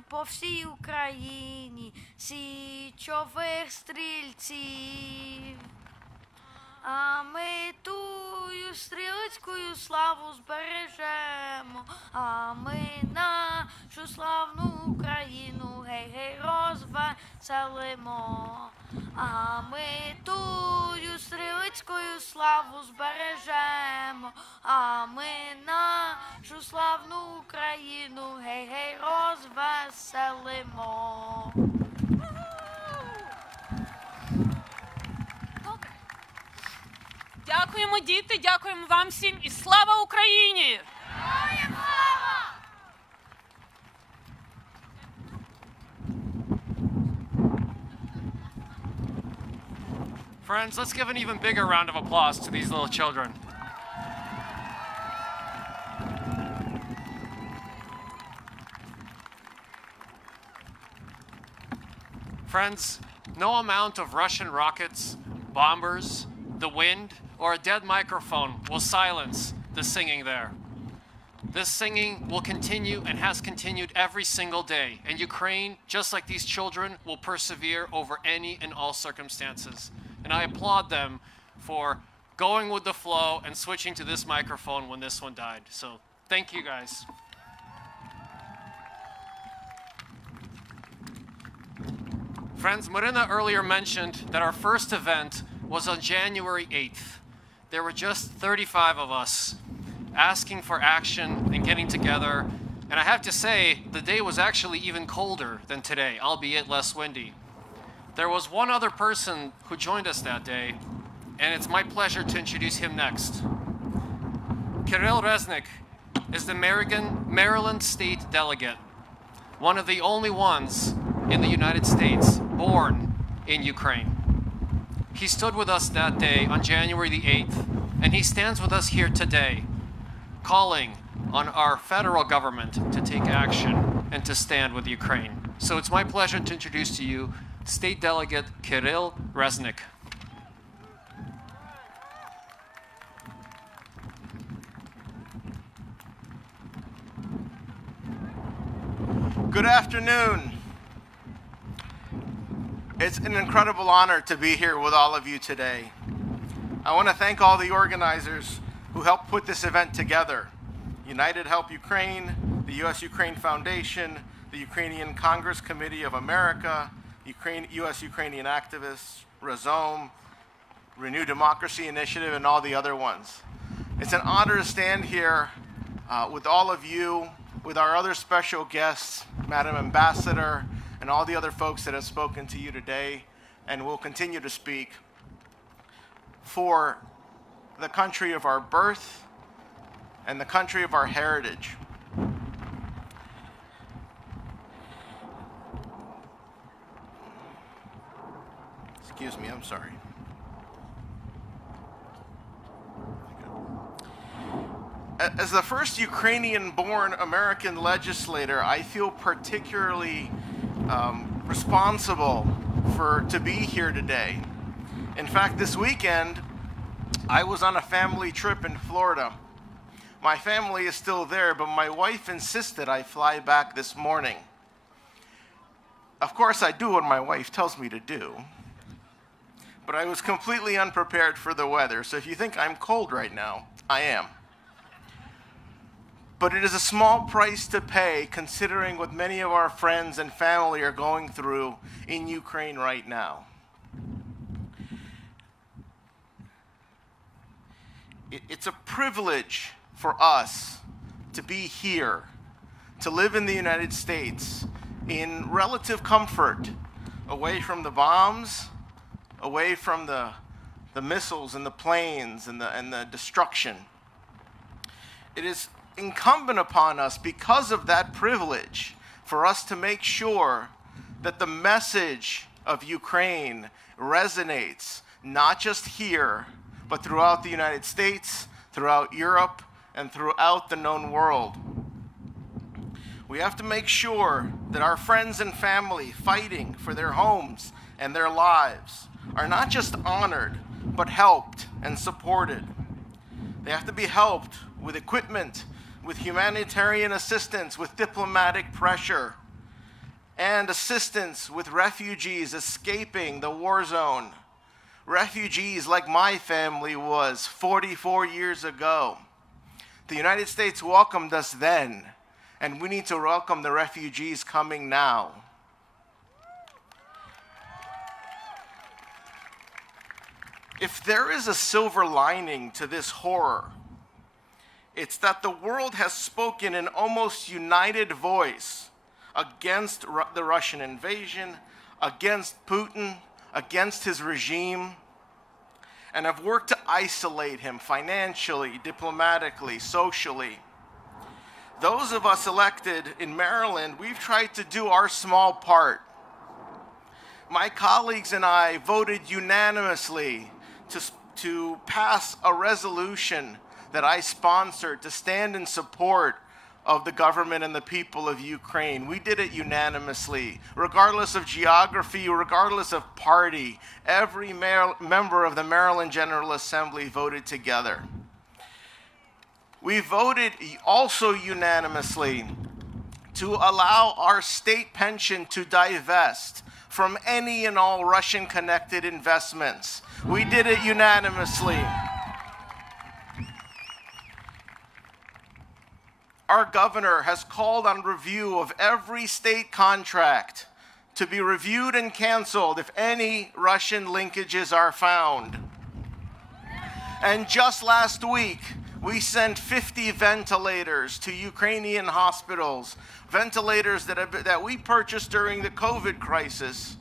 по всій Україні січових стрільців. А ми тую стрілецькую славу збережемо, а ми нашу славну Україну гей-гей розвеселимо. А ми тую стрілецькую славу збережемо, а ми нашу славну Україну гей-гей розвеселимо. Дякуємо, діти, дякуємо вам всім і слава Україні! Героям слава! Friends, let's give an even bigger round of applause to these little children. Friends, no amount of Russian rockets, bombers, the wind, or a dead microphone will silence the singing there. This singing will continue and has continued every single day, and Ukraine, just like these children, will persevere over any and all circumstances. And I applaud them for going with the flow and switching to this microphone when this one died. So thank you guys. Friends, Moreno earlier mentioned that our first event was on January 8th. There were just 35 of us asking for action and getting together. And I have to say, the day was actually even colder than today, albeit less windy. There was one other person who joined us that day, and it's my pleasure to introduce him next. Kirill Resnik is the Maryland State Delegate, one of the only ones in the United States born in Ukraine. He stood with us that day on January the 8th, and he stands with us here today, calling on our federal government to take action and to stand with Ukraine. So it's my pleasure to introduce to you State Delegate Kirill Resnik. Good afternoon. It's an incredible honor to be here with all of you today. I want to thank all the organizers who helped put this event together. United Help Ukraine, the U.S.-Ukraine Foundation, the Ukrainian Congress Committee of America, U.S.-Ukrainian activists, Razom, Renew Democracy Initiative, and all the other ones. It's an honor to stand here with all of you, with our other special guests, Madam Ambassador, and all the other folks that have spoken to you today and will continue to speak for the country of our birth and the country of our heritage. Excuse me, I'm sorry. As the first Ukrainian-born American legislator, I feel particularly responsible to be here today. In fact, this weekend, I was on a family trip in Florida. My family is still there, but my wife insisted I fly back this morning. Of course, I do what my wife tells me to do, but I was completely unprepared for the weather, so if you think I'm cold right now, I am. But it is a small price to pay considering what many of our friends and family are going through in Ukraine right now. It's a privilege for us to be here, to live in the United States in relative comfort, away from the bombs, away from the missiles and the planes and the destruction. It is incumbent upon us, because of that privilege, for us to make sure that the message of Ukraine resonates, not just here, but throughout the United States, throughout Europe, and throughout the known world. We have to make sure that our friends and family fighting for their homes and their lives are not just honored, but helped and supported. They have to be helped with equipment, with humanitarian assistance, with diplomatic pressure. and assistance with refugees escaping the war zone. Refugees like my family was 44 years ago. The United States welcomed us then, and we need to welcome the refugees coming now. If there is a silver lining to this horror, it's that the world has spoken in almost united voice against the Russian invasion, against Putin, against his regime, and have worked to isolate him financially, diplomatically, socially. Those of us elected in Maryland, we've tried to do our small part. My colleagues and I voted unanimously to pass a resolution that I sponsored to stand in support of the government and the people of Ukraine. We did it unanimously, regardless of geography, regardless of party. Every member of the Maryland General Assembly voted together. We voted also unanimously to allow our state pension to divest from any and all Russian-connected investments. We did it unanimously. Our governor has called on review of every state contract to be reviewed and canceled if any Russian linkages are found. And just last week, we sent 50 ventilators to Ukrainian hospitals, ventilators that we purchased during the COVID crisis,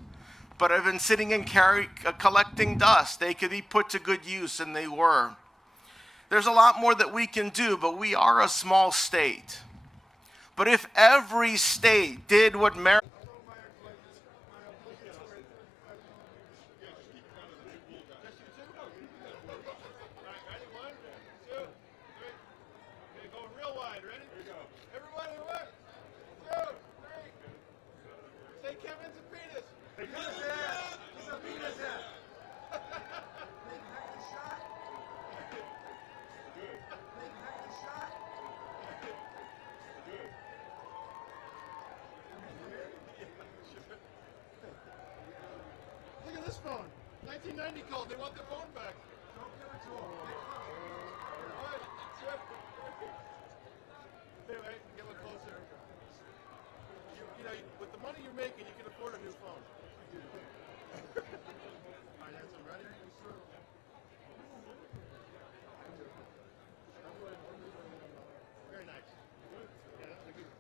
but have been sitting and collecting dust. They could be put to good use, and they were. There's a lot more that we can do, but we are a small state. But if every state did what Maryland this phone. 1990 called. They want their phone back. Don't give it to them. What? Anyway, get one closer. You know, with the money you're making, you can afford a new phone. All right, Ansel, ready? Very nice. Yeah, that's a good one.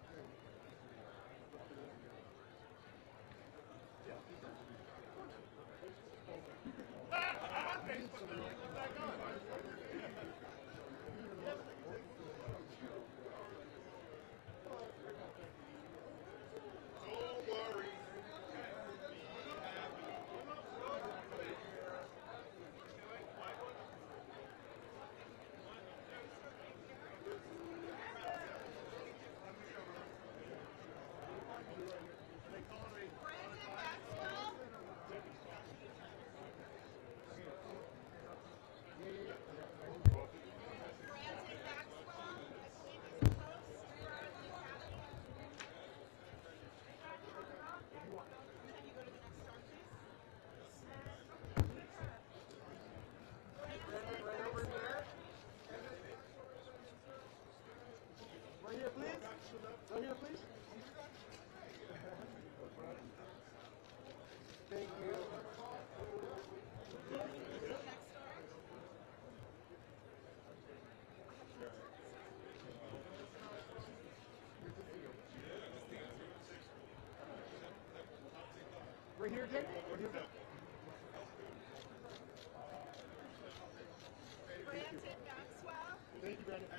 Right here, please. Thank you. Right here, Jake? Right here. Thank you, Brandon.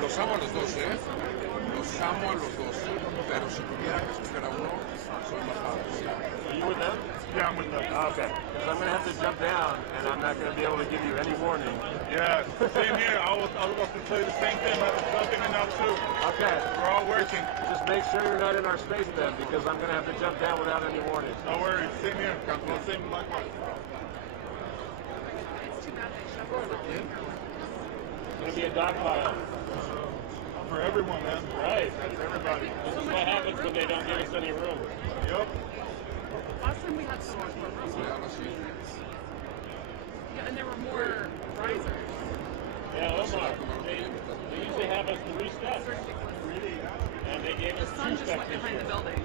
Los amo a los dos, ¿eh? Los amo a los dos. Pero si tuviera que escoger a uno, soy más fan. Are you with them? Yeah, I'm with them. Okay. Because I'm going to have to jump down, and I'm not going to be able to give you any warning. Yeah, same here. I was about to tell you the same thing. I was jumping in now too. Okay. We're all working. Just make sure you're not in our space then, because I'm going to have to jump down without any warning. No worries. Same here. Same likewise. It's going to be a dog pile. For everyone, man. Right. That's everybody. This is what happens when they don't give us any room. Yep. Last time we had so much more room. Yeah, and there were more risers. Yeah, Omar. They usually have us 3 steps. And they gave us The sun 2 just steps. went behind the building.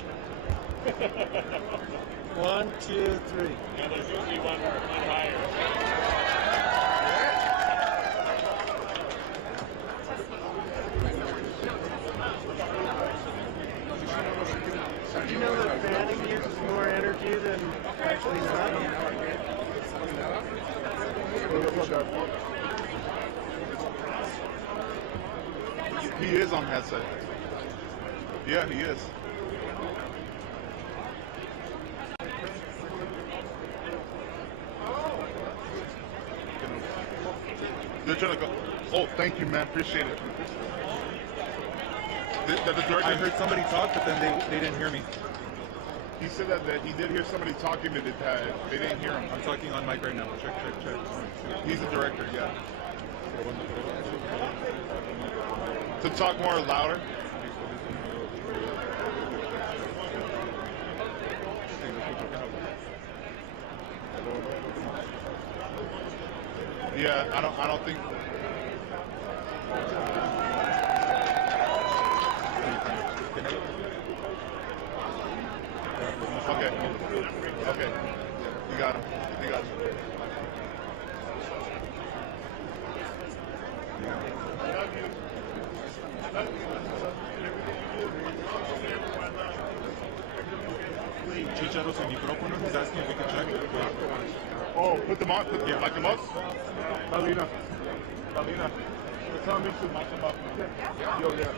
1, 2, 3. Yeah, there's usually one higher. Did you know that fanning uses more energy than actually running? He is on headset. Yeah, he is. They're trying to go. Oh, thank you, man. Appreciate it. I heard somebody talk, but then they didn't hear me. He said that he did hear somebody talking, but they didn't hear him. I'm talking on mic right now. Check. He's the director, yeah. To talk more louder. Yeah, I don't think. Okay. You got him. Chicharos and micrófonos. He's asking if we can check. Oh, put them on. Mic them up. Paulina. Tell me to mic them up. Yo, yeah.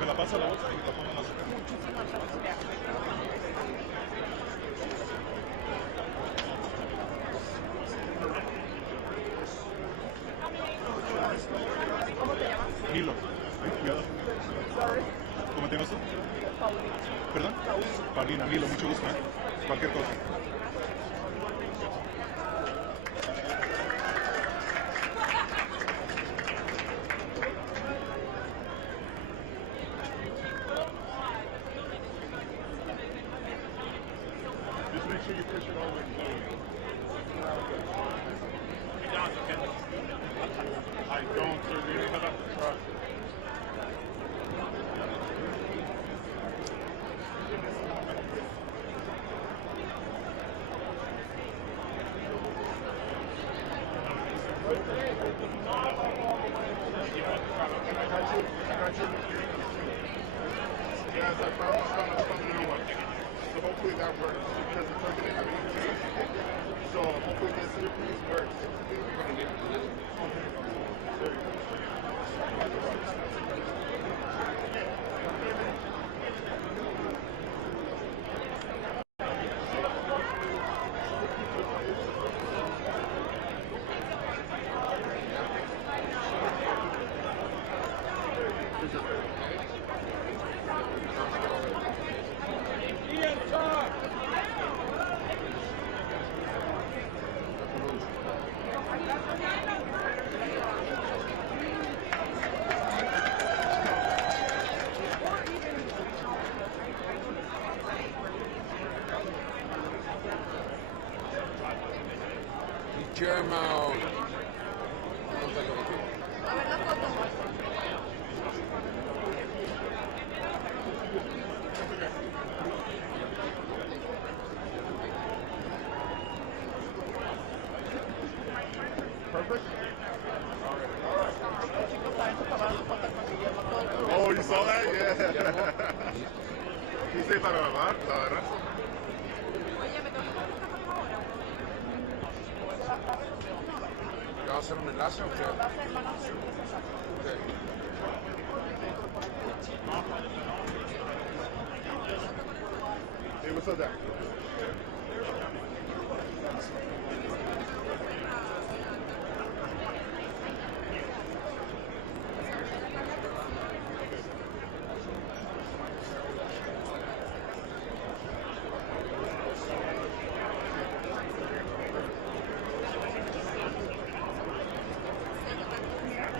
Me la pasa la bolsa y la pongo en la azúcar. Milo. Cuidado. ¿Cómo te llamas tú? ¿Perdón? Paulina, Milo, mucho gusto, ¿eh? Cualquier cosa. Just make sure you push it over. I don't, sir. You're gonna have to trust. Yes, I found some new ones. So hopefully that works because it's not going to have any change. So hopefully this piece works. There you go. Guillermo. Perfect? Oh, you saw that? Yeah. Quise para grabar, la verdad. ¿Va a hacer un enlace o qué? Hey, what's up, Dad?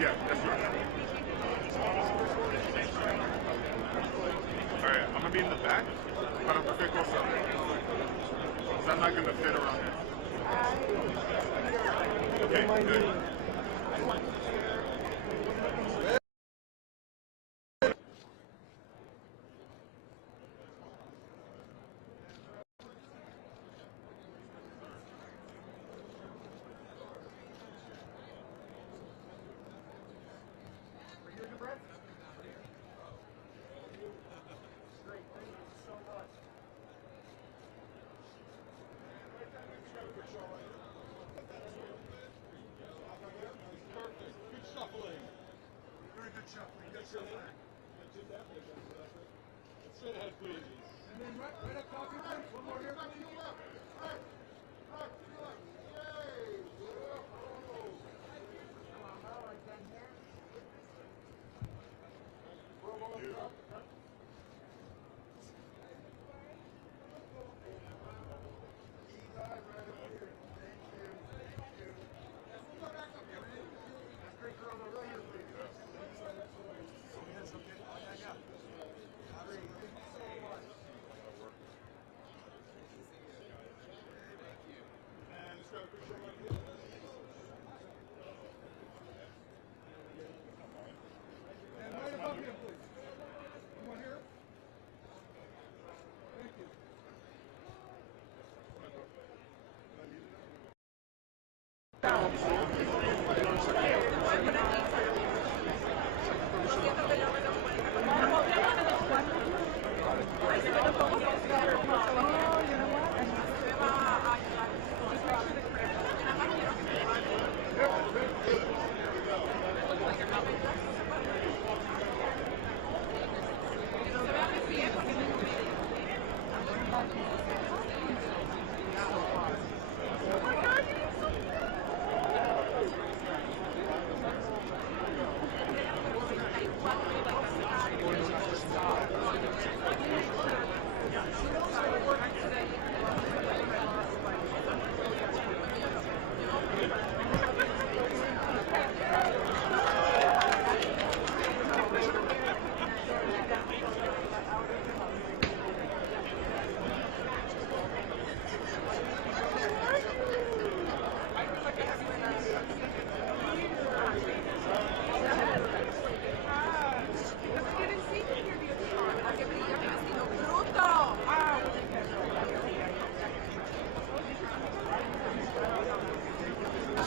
Yeah, that's right. Alright, I'm gonna be in the back. Para cualquier cosa. Because I'm not gonna fit around here. Okay, good.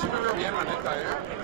Sí me veo bien, la neta, ¿eh?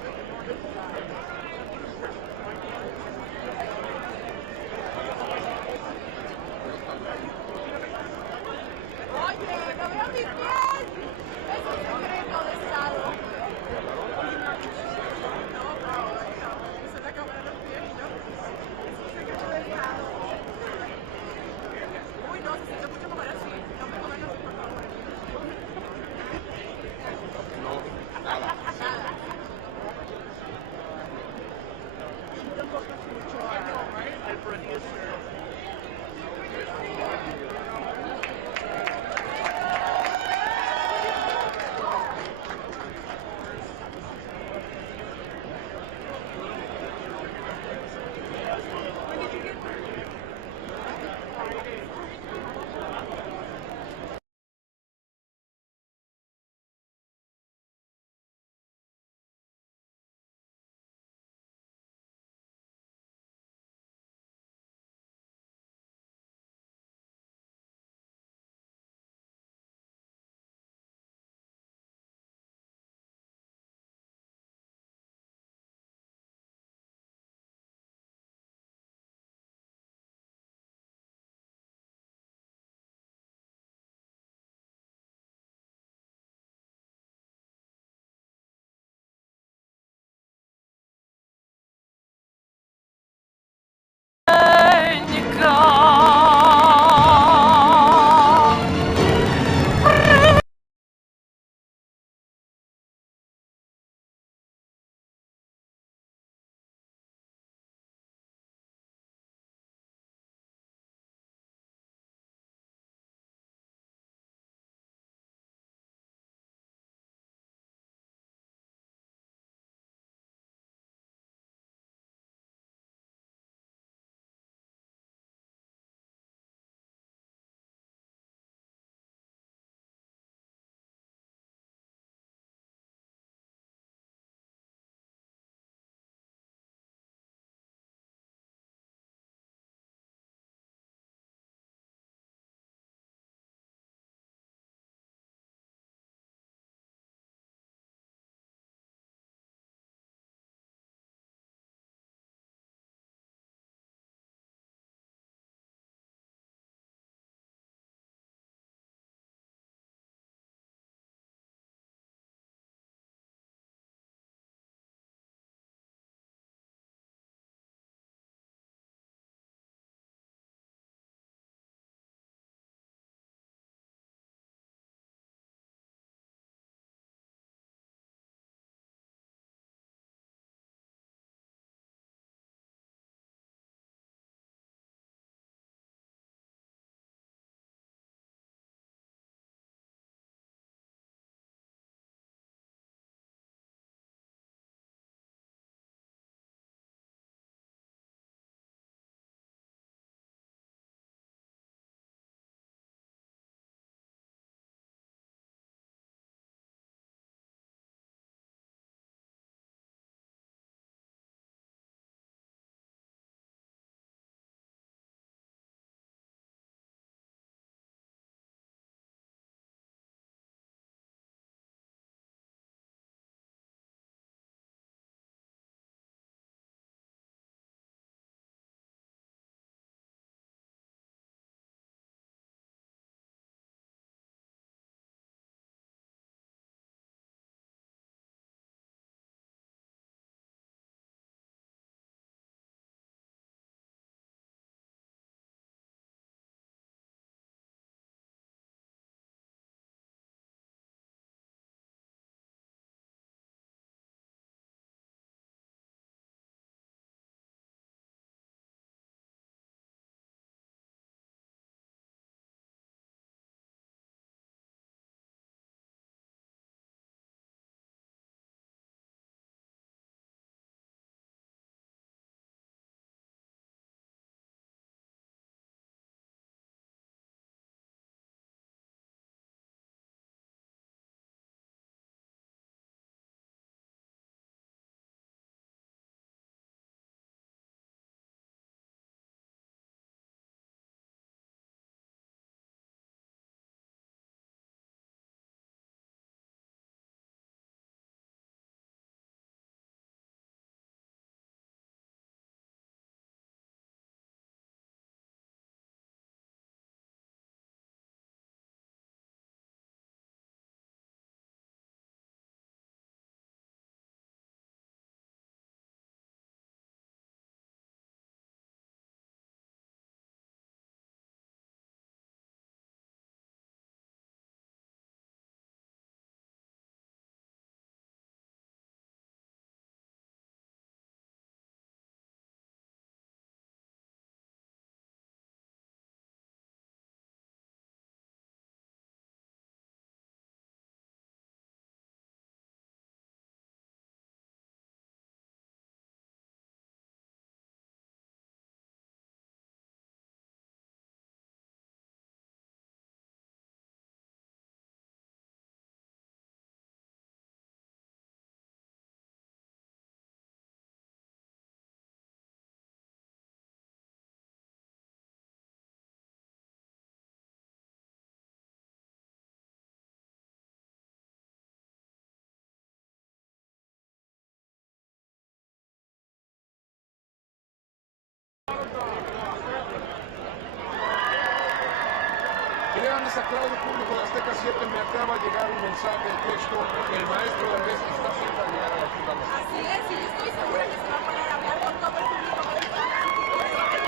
vean ese aplauso público de Azteca 7, me acaba de llegar un mensaje de texto. El maestro de inglés está cerca de llegar a la ciudad. Así es, y estoy segura que se va a poner a hablar con todo el público que está directo desde,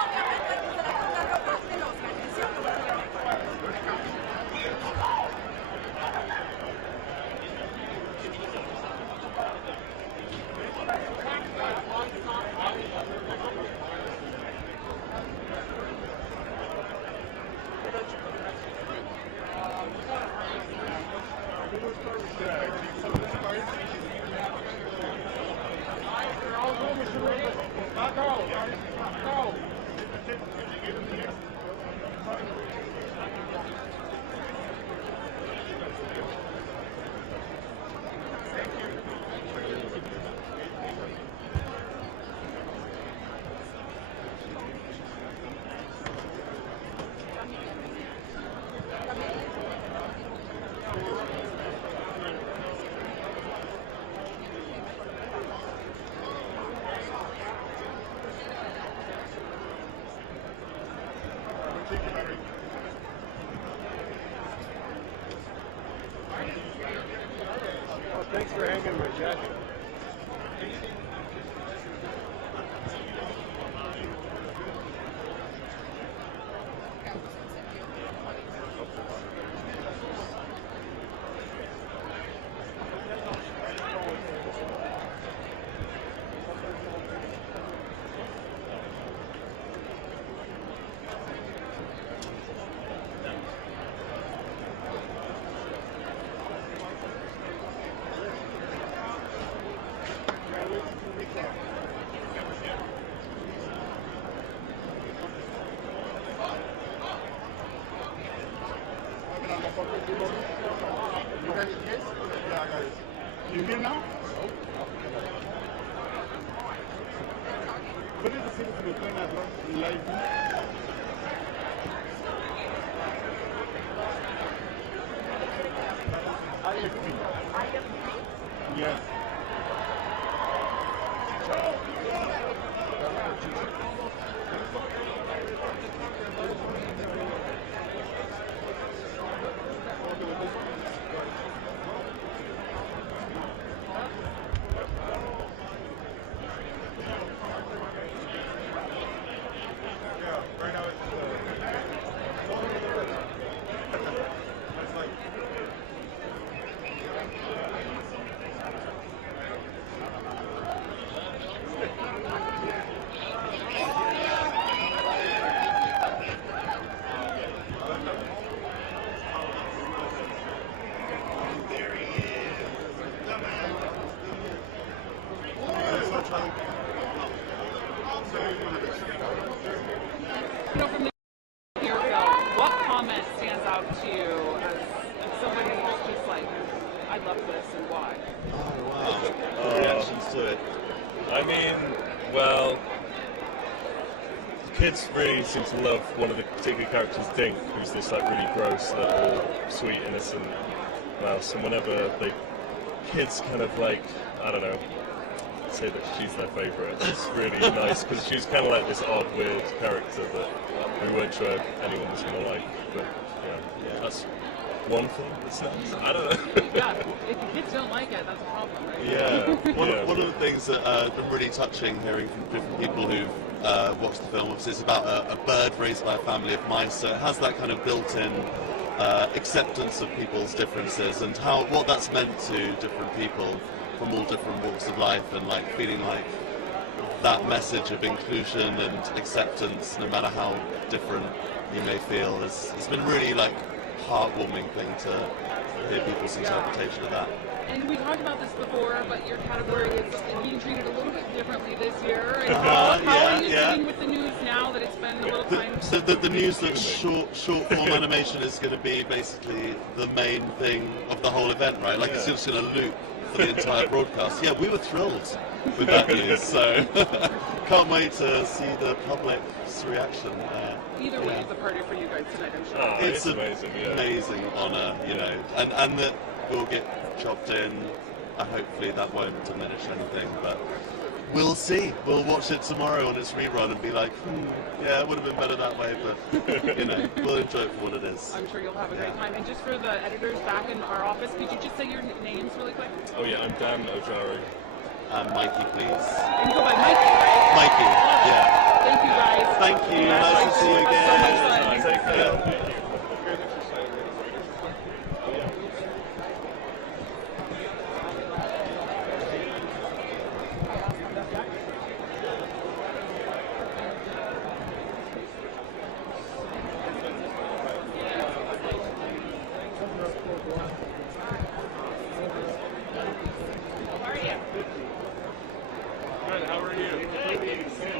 obviamente, desde la alfombra roja del Oscar. Thanks for hanging my jacket. You here now? ¿Puedes decir si me pueden hablar live? IFP. Yes. From the year ago, what comment stands out to you as somebody who's just like, I love this and why? Wow. Reactions to it. I mean, well, kids really seem to love one of the particular characters, Dink, who's this like really gross, little, sweet, innocent mouse. And whenever the kids kind of like, I don't know, say that she's their favourite, it's really nice because she's kind of like this odd, weird character that we weren't sure anyone was going to like. But yeah, that's one thing that sounds. I don't know. Yeah, if the kids don't like it, that's a problem, right? Yeah. One of the things that has been really touching hearing from different people who've watched the film is about a bird raised by a family of mice, so it has that kind of built-in acceptance of people's differences and what that's meant to different people from all different walks of life, and like feeling like that message of inclusion and acceptance, no matter how different you may feel, it's been really like heartwarming thing to hear people's interpretation of that. And we talked about this before, but your category is being treated a little bit differently this year. And how are you dealing with the news now that it's been a little time? So the news that short form animation is going to be basically the main thing of the whole event, right? Like it's just going to loop for the entire broadcast. Yeah, we were thrilled with that news, so can't wait to see the public's reaction. Either way, it's a party for you guys tonight, I'm sure. Oh, it's an amazing, amazing honour, you know, and that we'll get chopped in, and hopefully that won't diminish anything, but We'll see. We'll watch it tomorrow on its rerun and be like, yeah, it would have been better that way, but, you know, we'll enjoy it for what it is. I'm sure you'll have a great time. And just for the editors back in our office, could you just say your names really quick? Oh yeah, I'm Dan Ojari. Mikey, please. And you go by Mikey, right? Mikey, yeah. Thank you, guys. Thank you. Nice to see you again. Take care.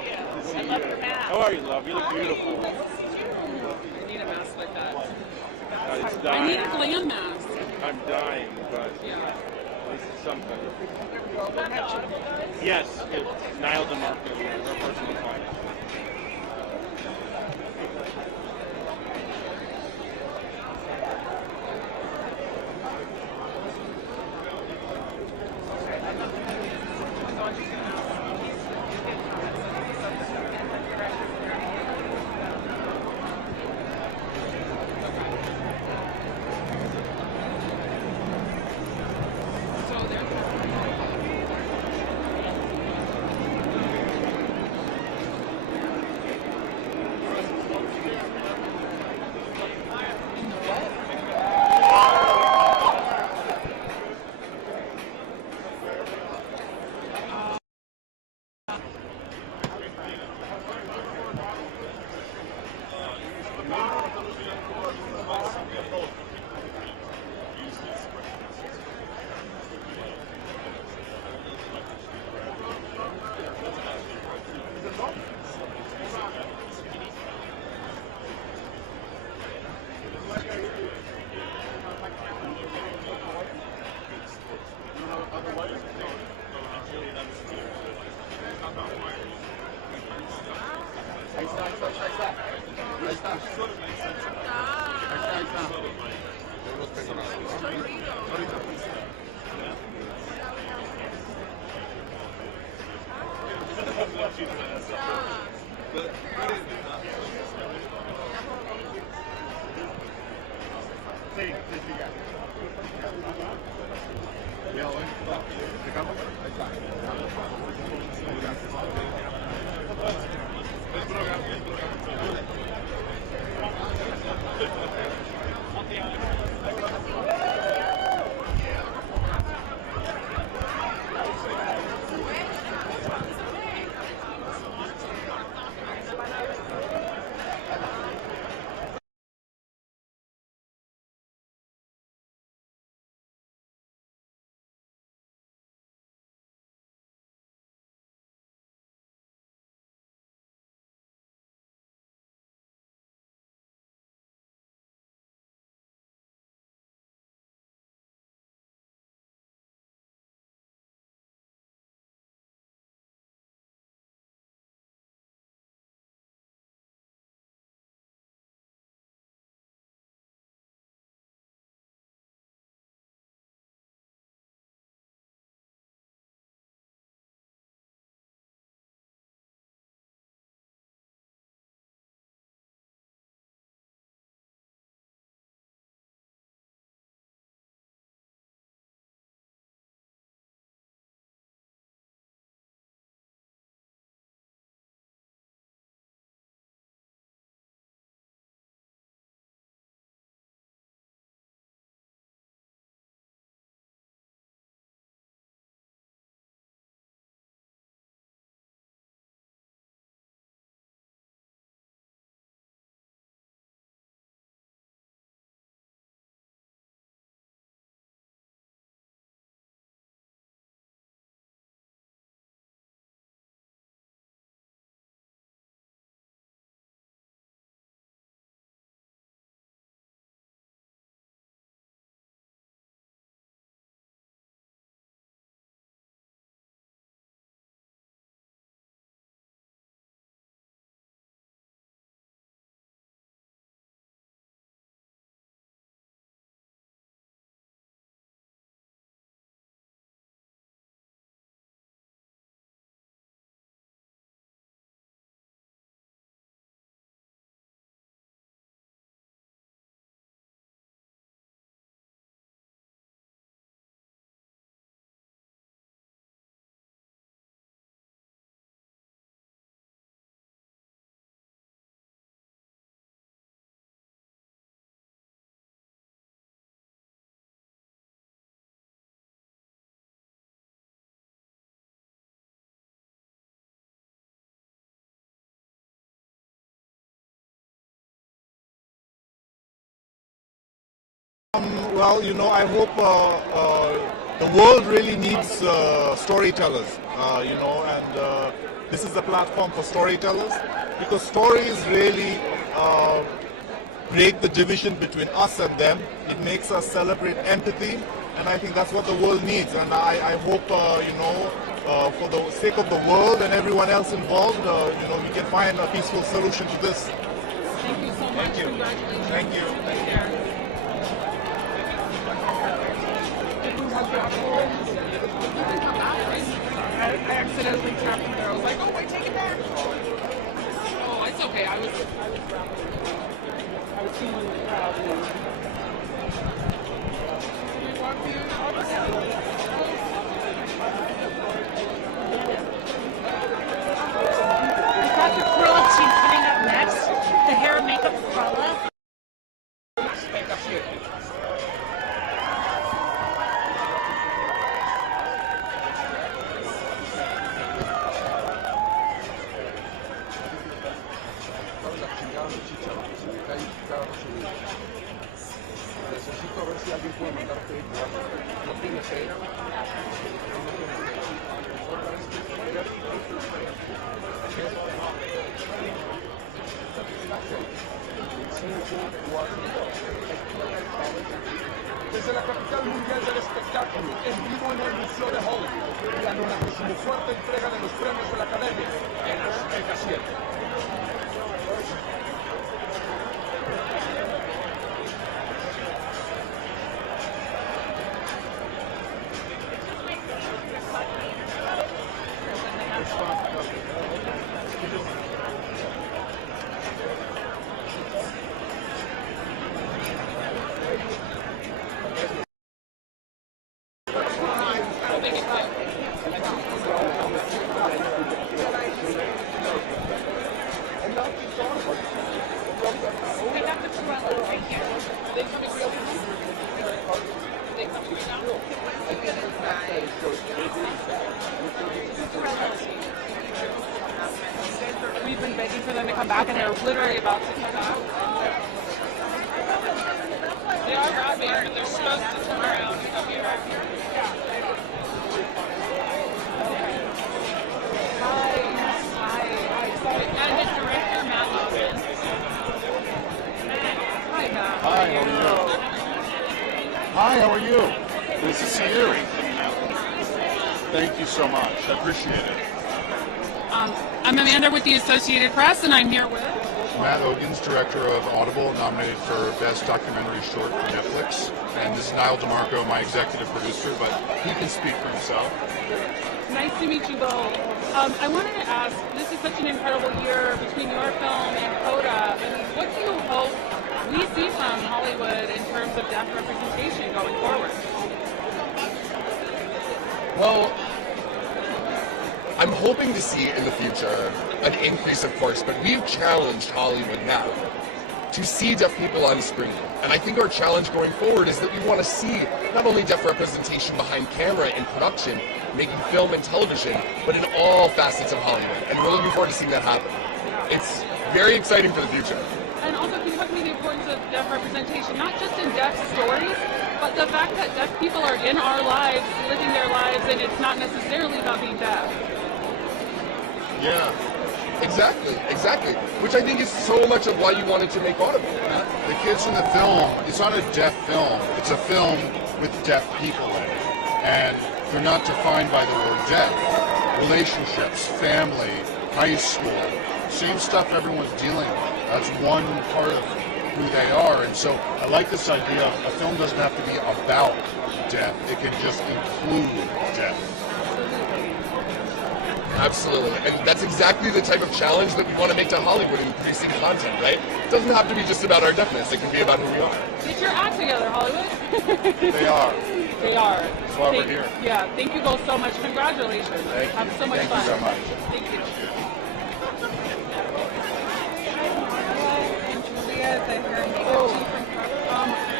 How are you, love? You look beautiful. I need a mask like that. It's I dying. need a glam mask. I'm dying, but Yeah. this is something. Yes, Niall DeMarco, her personal client. Well, you know, I hope the world really needs storytellers, you know, and this is a platform for storytellers, because stories really break the division between us and them. It makes us celebrate empathy, and I think that's what the world needs. And I hope, you know, for the sake of the world and everyone else involved, you know, we can find a peaceful solution to this. Thank you so much. Congratulations. Thank you. Take care. I accidentally tapped it. I was like, oh, wait, take it back. Oh, it's okay. I was seeing the crowd. Can we walk through the other side? We've got the Cruella team coming up next. The hair and makeup Cruella. Necesito ver si alguien puede mandarte no tiene cera. Desde la capital mundial del espectáculo, en vivo en el Museo de Hollywood, la 94ª entrega de los Premios de la Academia en Azteca 7. We've been begging for them to come back, and they're literally about to come back. They are rapping, but they're supposed to turn around and come here. Hi. And the director, Matt Logan. Hi, Matt. Hi, how are you? Hi, how are you? Nice to see you. Thank you so much. I appreciate it. I'm Amanda with the Associated Press, and I'm here with Matt Ogins, director of Audible, nominated for Best Documentary Short for Netflix. And this is Niall DeMarco, my executive producer, but he can speak for himself. Nice to meet you both. I wanted to ask, this is such an incredible year between your film and Coda. I mean, what do you hope we see from Hollywood in terms of deaf representation going forward? Well, I'm hoping to see in the future an increase, of course, but we've challenged Hollywood now to see deaf people on screen. And I think our challenge going forward is that we want to see not only deaf representation behind camera in production, making film and television, but in all facets of Hollywood. And we're looking forward to seeing that happen. It's very exciting for the future. And also, can you talk to me the importance of deaf representation, not just in deaf stories, but the fact that deaf people are in our lives, living their lives, and it's not necessarily about being deaf. Yeah, exactly. Which I think is so much of why you wanted to make Audible. The kids in the film, it's not a deaf film. It's a film with deaf people in it. And they're not defined by the word deaf. Relationships, family, high school, same stuff everyone's dealing with. That's one part of who they are. And so I like this idea. A film doesn't have to be about deaf. It can just include deaf. Absolutely. And that's exactly the type of challenge that we want to make to Hollywood in producing content, right? It doesn't have to be just about our deafness. It can be about who we are. Get your act together, Hollywood. They are. They are. That's why we're here. Yeah, thank you both so much. Congratulations. Thank you. Have so much fun. Thank you so much. Thank you.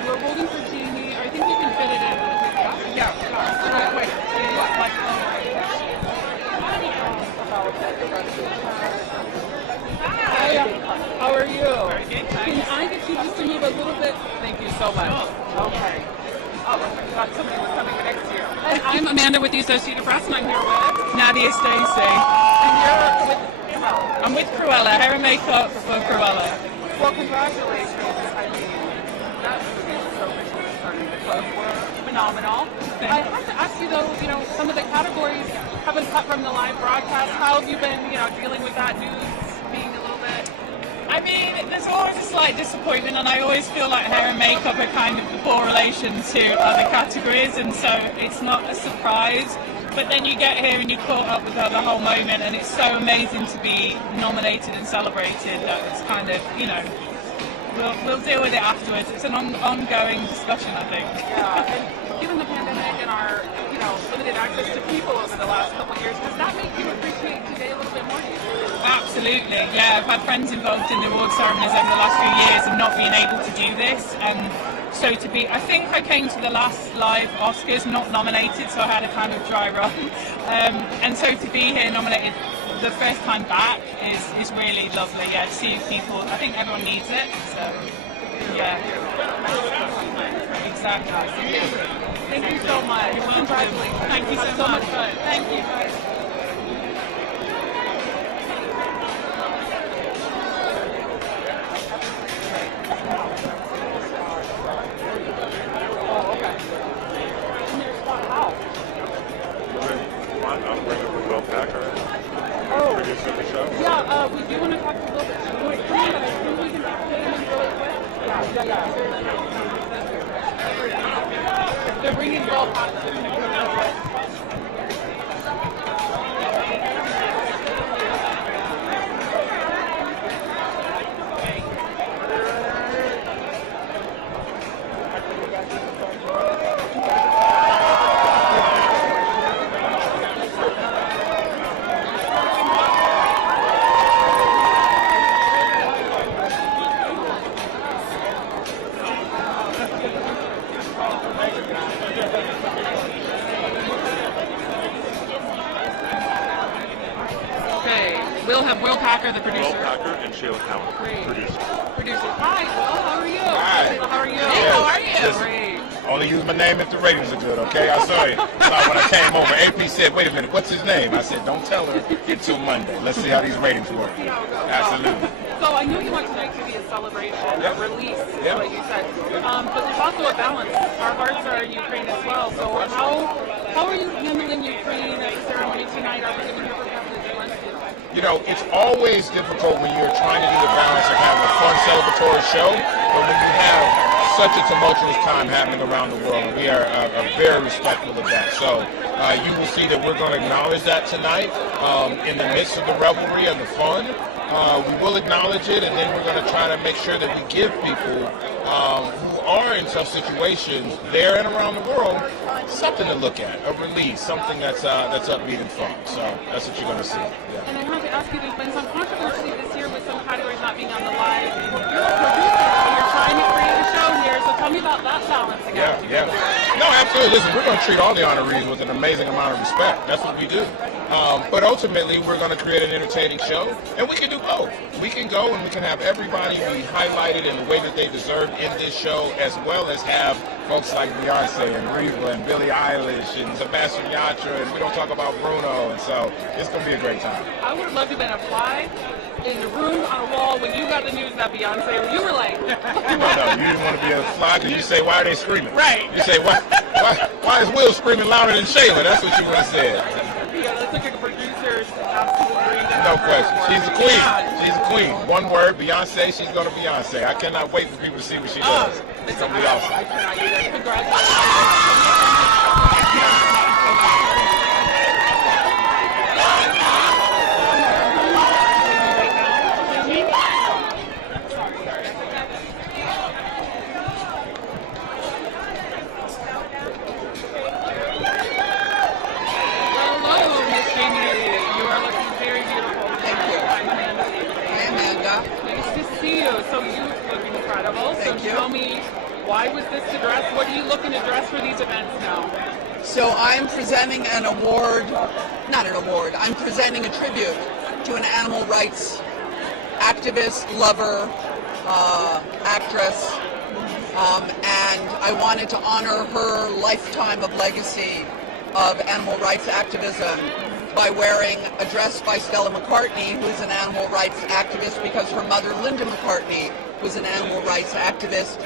We're holding for Jamie. I think you can fit it in. Yeah. Wait. Hi. How are you? Can I get you just to move a little bit? Thank you so much. Okay. thought somebody was coming next to you. And I'm Amanda with the Associated Press, and I'm here with Nadia Stacey. And you're with, I'm with Cruella, hair and makeup for Cruella. Well, congratulations. I mean, that's so officially starting. The clubs were phenomenal. I have to ask you though, you know, some of the categories have been cut from the live broadcast. How have you been, you know, dealing with that news being a little bit? I mean, there's always a slight disappointment, and I always feel like hair and makeup are kind of the poor relation to other categories, and so it's not a surprise. But then you get here and you're caught up with the whole moment, and it's so amazing to be nominated and celebrated that it's kind of, you know, we'll deal with it afterwards. It's an ongoing discussion, I think. Yeah, and given the pandemic and our, you know, limited access to people over the last couple of years, does that make you appreciate today a little bit more? Absolutely, yeah. I've had friends involved in the award ceremonies over the last few years and not being able to do this, and so to be, I think I came to the last live Oscars not nominated, so I had a kind of dry run, and so to be here nominated the first time back is really lovely. Yeah, to see people, I think everyone needs it, so yeah. Exactly. Thank you so much. Congratulations. Thank you so much. Thank you. Yeah, we do want to talk a little bit more. I think we can put him in really quick. Yeah. They're bringing Will Packer. We'll have Will Packer, the producer. Will Packer and Sheila Cowan, producer. Hi, Will. How are you? Hi. Sheila, how are you? Hey, how are you? Listen, Great. only use my name if the ratings are good, okay? I saw it. When I came over, AP said, wait a minute, what's his name? I said, don't tell her until Monday. Let's see how these ratings work. Absolutely. So I know you want tonight to be a celebration, a release, Yep. like you said. But there's also a balance. Our hearts are in Ukraine as well. So how are you handling Ukraine at the ceremony tonight? Are we going to hear from You know, it's always difficult when you're trying to do the balance of having a fun celebratory show, but when you have such a tumultuous time happening around the world, and we are very respectful of that. So you will see that we're going to acknowledge that tonight in the midst of the revelry and the fun. We will acknowledge it, and then we're going to try to make sure that we give people who are in tough situations there and around the world something to look at, a release, something that's upbeat and fun. So that's what you're going to see. Yeah. And I have to ask you, there's been some controversy this year with some categories not being on the live. You're a producer, you're trying to create a show here, so tell me about that balance again. Yeah. No, absolutely. Listen, we're going to treat all the honorees with an amazing amount of respect. That's what we do. But ultimately, we're going to create an entertaining show, and we can do both. We can go and we can have everybody be highlighted in the way that they deserve in this show, as well as have folks like Beyonce and Rita and Billie Eilish and Sebastian Yatra, and we don't talk about Bruno, and so it's going to be a great time. I would have loved to have been a fly in the room on a wall when you got the news about Beyonce, where you were like... No, you didn't want to be a fly because you say, why are they screaming? Right. You say, why is Will screaming louder than Shayla? That's what you would have said. Yeah, let's look at the producers. Absolutely. No question. She's a queen. She's a queen. One word, Beyonce, she's going to Beyonce. I cannot wait for people to see what she does. It's going to be awesome. I cannot either. Congratulations. So you look incredible. So tell me, why was this to dress? What are you looking to dress for these events now? So I'm presenting an award, not an award, I'm presenting a tribute to an animal rights activist, lover, actress, and I wanted to honor her lifetime of legacy of animal rights activism by wearing a dress by Stella McCartney, who's an animal rights activist, because her mother, Linda McCartney, was an animal rights activist,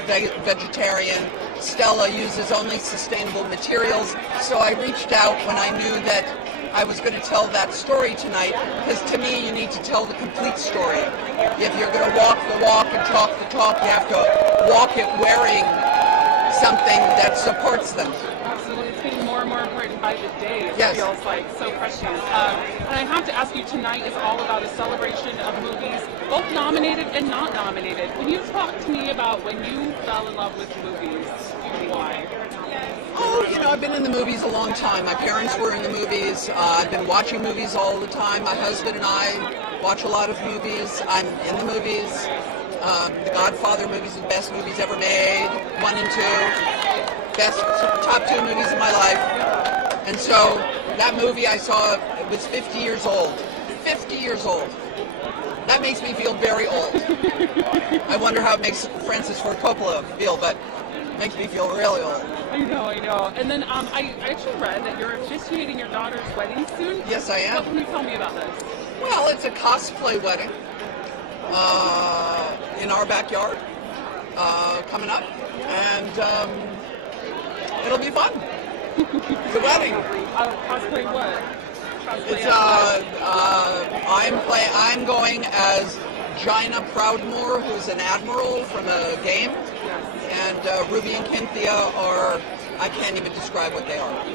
vegetarian. Stella uses only sustainable materials, so I reached out when I knew that I was going to tell that story tonight, because to me you need to tell the complete story. If you're going to walk the walk and talk the talk, you have to walk it wearing something that supports them. Absolutely, it's getting more and more important by the day. It Yes. feels like so precious. And I have to ask you, tonight is all about a celebration of movies, both nominated and not nominated. Can you talk to me about when you fell in love with movies and why? Oh, you know, I've been in the movies a long time. My parents were in the movies. I've been watching movies all the time. My husband and I watch a lot of movies. I'm in the movies. The Godfather movies are the best movies ever made. 1 and 2. Top 2 movies of my life. And so that movie I saw, it was 50 years old. 50 years old. That makes me feel very old. I wonder how it makes Francis Ford Coppola feel, but it makes me feel really old. I know. And then I actually read that you're officiating your daughter's wedding soon. Yes, I am. What can you tell me about this? Well, it's a cosplay wedding in our backyard coming up, and it'll be fun. It's a wedding. Cosplay what? It's I'm going as Gina Proudmoore, who's an admiral from a game, and Ruby and Cynthia are, I can't even describe what they are.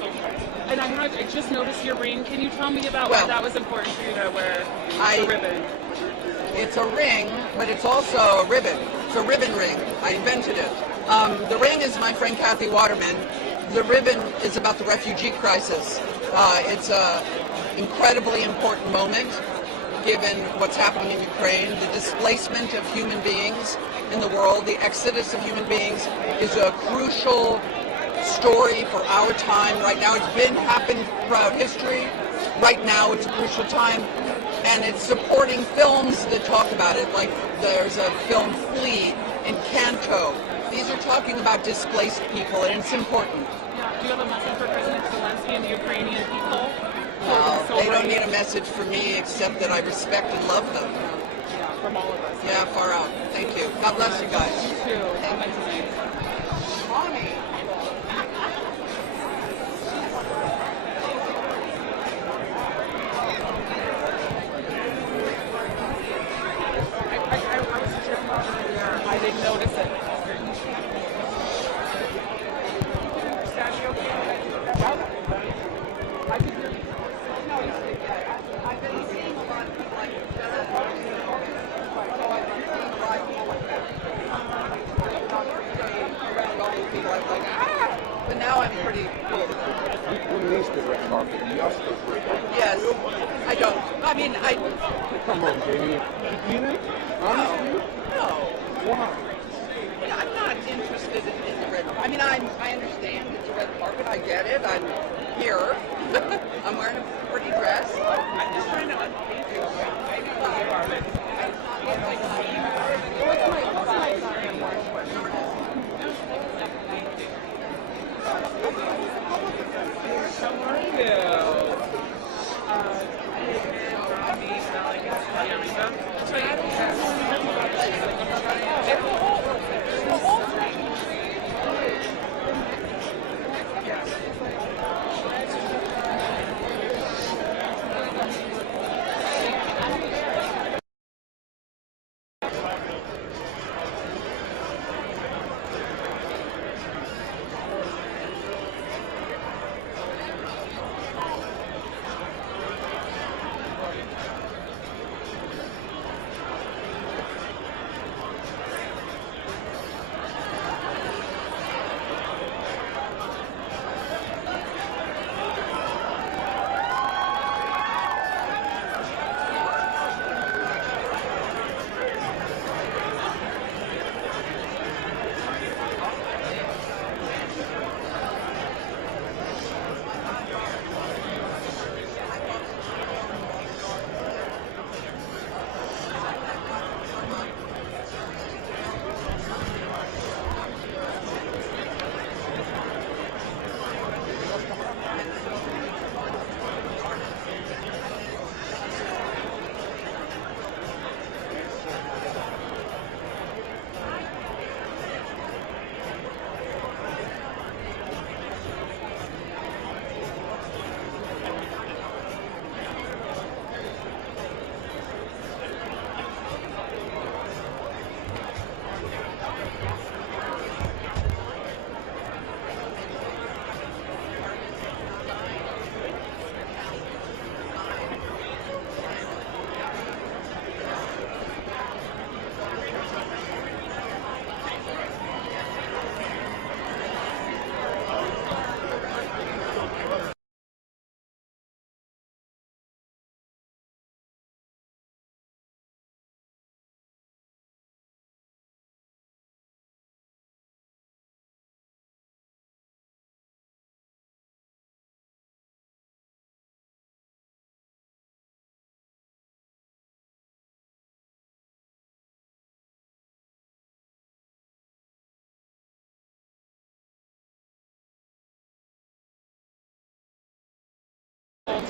And I just noticed your ring. Can you tell me about why that was important for you to wear the ribbon? It's a ring, but it's also a ribbon. It's a ribbon ring. I invented it. The ring is my friend Kathy Waterman. The ribbon is about the refugee crisis. It's an incredibly important moment given what's happening in Ukraine. The displacement of human beings in the world, the exodus of human beings, is a crucial story for our time. Right now, it's been happened throughout history. Right now, it's a crucial time. And it's supporting films that talk about it, like there's a film, Flee, Encanto. These are talking about displaced people, and it's important. Yeah. Do you have a message for President Zelensky and the Ukrainian people? They don't need a message from me except that I respect and love them. Yeah, from all of us. Yeah, far out. Thank you. God bless you guys. You too. Thank you. Mommy. I didn't notice it. But now I'm pretty cool. Who needs the red carpet? The Oscars. Yes. I don't. I mean, Come on, Jamie. You know? Honestly? No. Why? I'm not interested in the red carpet. I mean, I understand it's a red carpet. I get it. I'm here. I'm wearing a pretty dress. I'm just trying to unpaid you. Rita.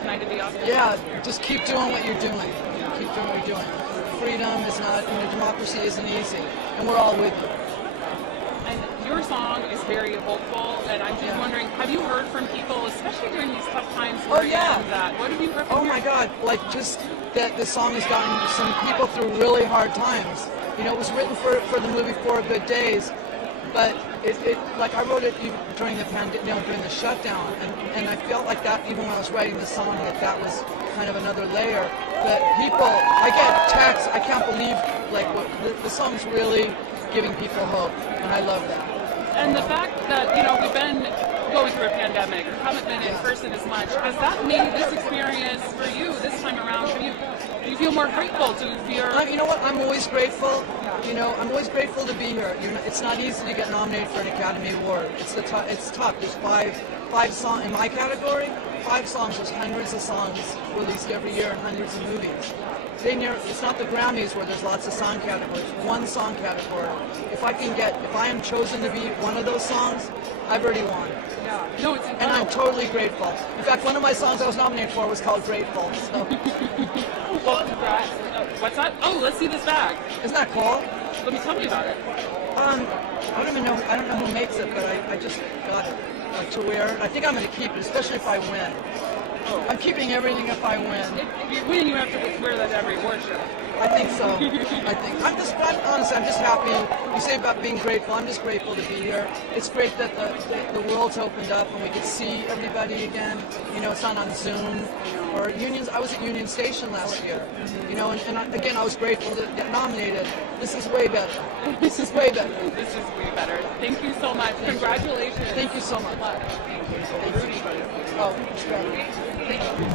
night of the Oscars? Yeah, just keep doing what you're doing. Keep doing what you're doing. Freedom is not, democracy isn't easy, and we're all with you. And your song is very hopeful, and I'm just wondering, have you heard from people, especially during these tough times? Oh yeah. What have you heard from? Oh my God! Like just that the song has gotten some people through really hard times. It was written for the movie 4 Good Days, but it like I wrote it during the pandemic, during the shutdown, and I felt like that even when I was writing the song that was kind of another layer. That people, I get texts, I can't believe like the song's really giving people hope, and I love that. And the fact that we've been going through a pandemic, haven't been in person as much, has that made this experience for you this time around? Do you feel more grateful to your? You know what? I'm always grateful. I'm always grateful to be here. It's not easy to get nominated for an Academy Award. It's tough. There's five songs in my category. 5 songs. There's hundreds of songs released every year and hundreds of movies. It's not the Grammys where there's lots of song categories. One song category. If I am chosen to be one of those songs, I've already won. Yeah. No, and I'm totally grateful. In fact, one of my songs I was nominated for was called Grateful. So. Well, congrats. What's that? Oh, let's see this bag. Isn't that cool? Let me tell me about it. I don't know who makes it, but I just got it to wear. I think I'm going to keep it, especially if I win. I'm keeping everything if I win. If you win, you have to wear that to every award show. I think so. Honestly, I'm just happy. You say about being grateful. I'm just grateful to be here. It's great that the world's opened up and we can see everybody again. It's not on Zoom or Unions. I was at Union Station last year. And again, I was grateful to get nominated. This is way better. This is way better. This is way better. Thank you so much. Congratulations. Thank you so much. Oh, it's great. Thank you.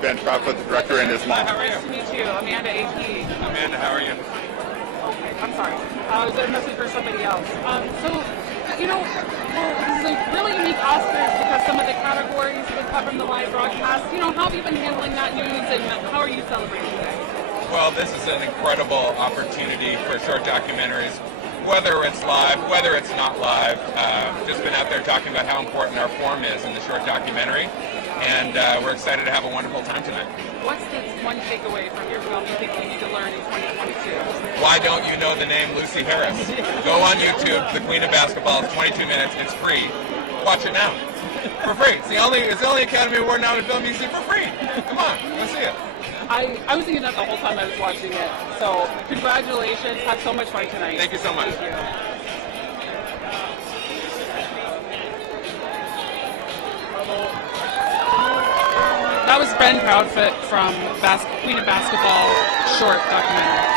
Ben Proudfoot, the director, and his mom. Nice to meet you. Amanda AQUÍ. Amanda, how are you? Okay, I'm sorry. Was there a message for somebody else? So, you know, this is a really unique Oscars because some of the categories would cover in the live broadcast. You know, how have you been handling that news and how are you celebrating today? Well, this is an incredible opportunity for short documentaries, whether it's live, whether it's not live. Just been out there talking about how important our form is in the short documentary, and we're excited to have a wonderful time tonight. What's the one takeaway from your film you think you need to learn in 2022? Why don't you know the name Lucy Harris? Go on YouTube, The Queen of Basketball. It's 22 minutes. It's free. Watch it now. For free. It's the only Academy Award nominated film you see for free. Come on, go see it. I was thinking that the whole time I was watching it. So, congratulations. Have so much fun tonight. Thank you so much. Thank you. That was Ben Proudfoot from Queen of Basketball short documentary.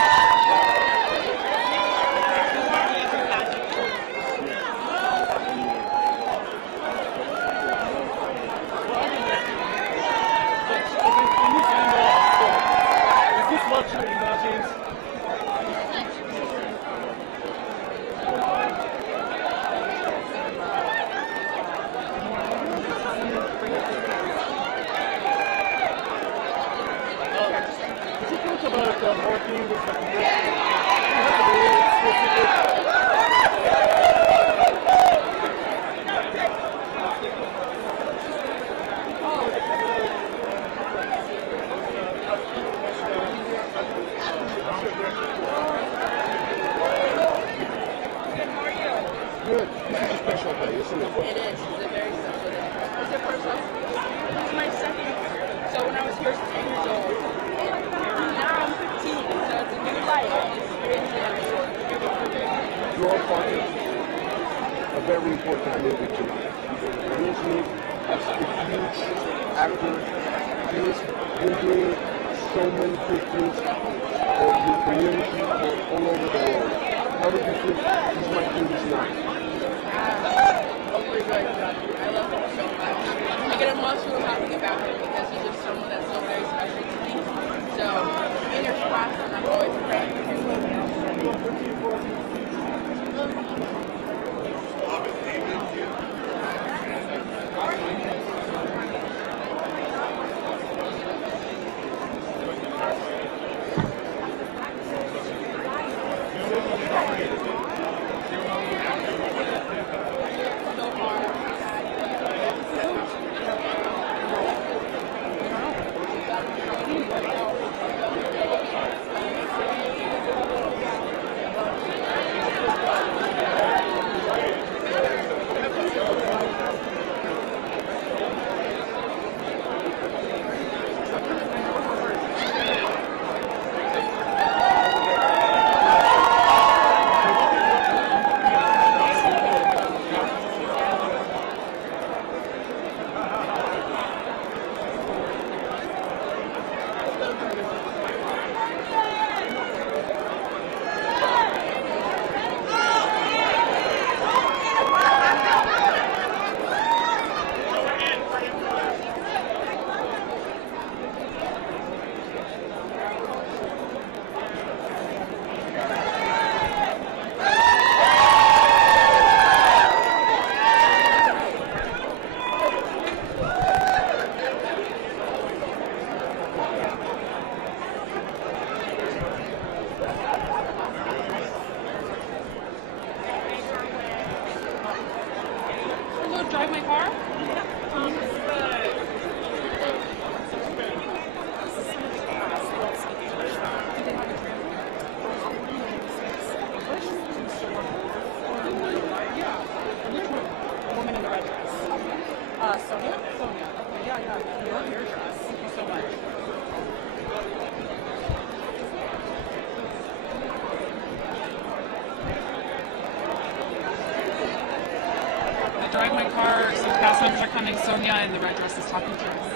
Sonia in the red dress is talking to us.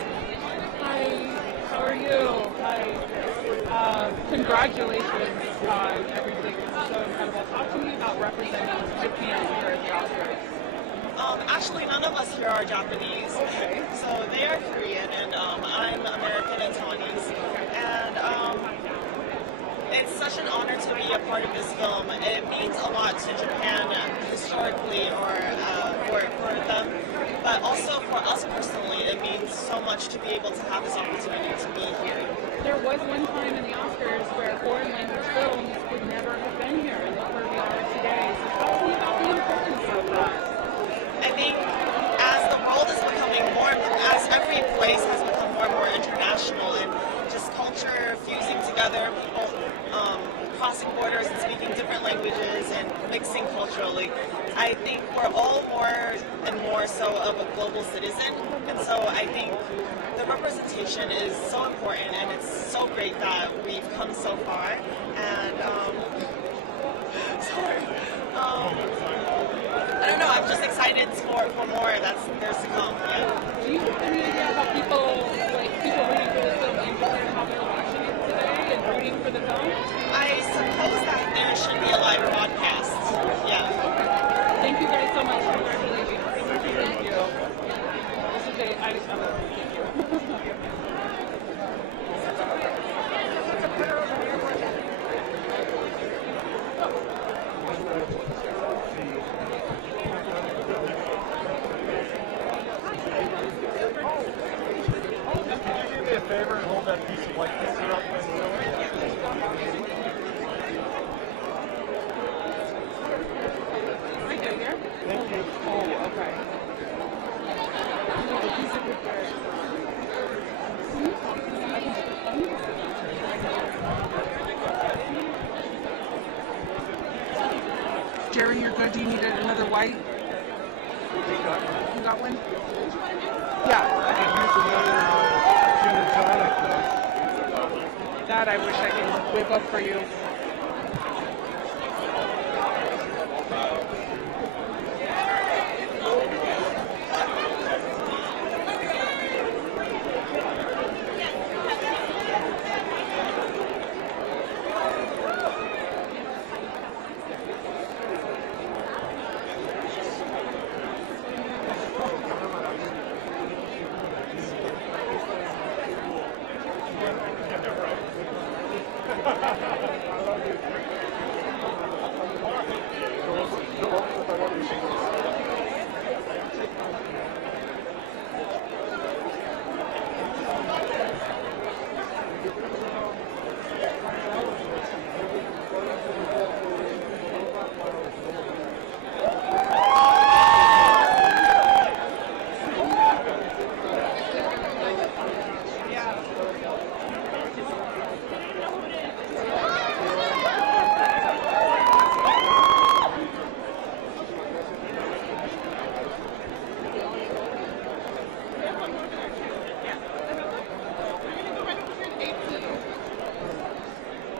Hi, how are you? Hi. Congratulations on everything. This is so incredible. Talk to me about representing Japan here at the Oscars. Actually, none of us here are Japanese. Okay. So they are Korean, and I'm American and Taiwanese. And it's such an honor to be a part of this film. It means a lot to Japan historically, or for them, but also for us personally, it means so much to be able to have this opportunity to be here. There was one time in the Oscars where foreign language films would never have been here, and look where we are today. So tell me about the importance of that. I think as the world is becoming more, as every place has become more and more international, and just culture fusing together, people crossing borders and speaking different languages and mixing culturally, I think we're all more and more so of a global citizen. And so I think the representation is so important, and it's so great that we've come so far. And I don't know, I'm just excited for more there's to come. Yeah. Do you have any idea how people rooting for the film and how they're watching it today and rooting for the film? I suppose that there should be a live broadcast. Yeah. Thank you guys so much. Congratulations. Thank you. This is I just have a thank you. Do me a favor and hold that piece of white pizza up. Right there. Thank you. Oh, okay. Jerry, you're good. Do you need another white? You got one? Yeah. I could use another That I wish I could whip up for you.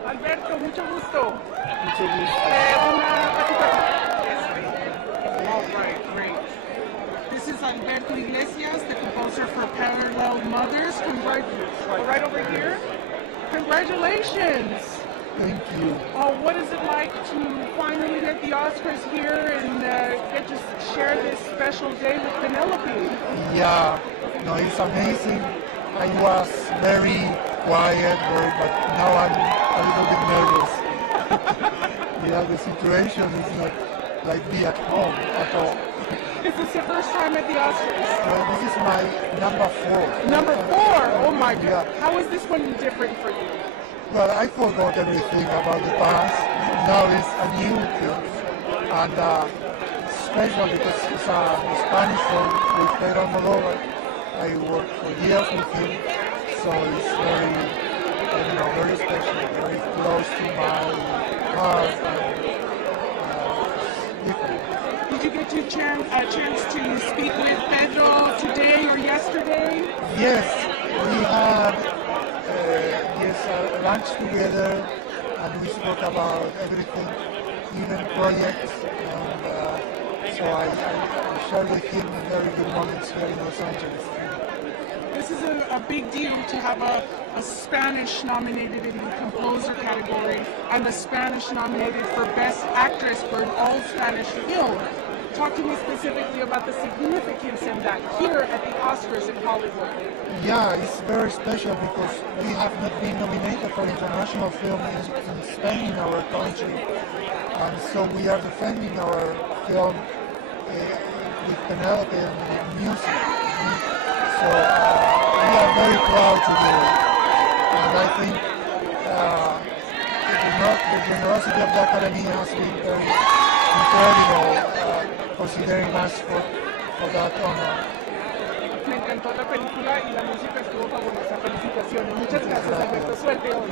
Alberto, mucho gusto. All right, great. This is Alberto Iglesias, the composer for Parallel Mothers. Right over here. Congratulations. Thank you. Oh, what is it like to finally get the Oscars here and get to share this special day with Penelope? Yeah, no, it's amazing. I was very quiet, but now I'm a little bit nervous. Yeah, the situation is not like be at home at all. Is this your first time at the Oscars? This is my number 4. Number 4? Oh my God. Yeah. How is this one different for you? Well, I forgot everything about the past. Now it's a new thing. And special because it's a Spanish film with Pedro Almodovar. I worked for years with him, so it's very special, very close to my heart. Did you get a chance to speak with Pedro today or yesterday? Yes, we had lunch together, and we spoke about everything, even projects, and so I shared with him very good moments here in Los Angeles. This is a big deal to have a Spanish nominated in the composer category and a Spanish nominated for Best Actress for an all-Spanish film. talk to me specifically about the significance in that here at the Oscars in Hollywood. Yeah, it's very special because we have not been nominated for international film in Spain, in our country. And so we are defending our film with Penelope and with music. So we are very proud to do it. And I think the generosity of the Academy has been very incredible, considering us for that honor. Me encantó la película y la música estuvo fabulosa. Felicitaciones. Muchas gracias, Alberto. Suerte hoy.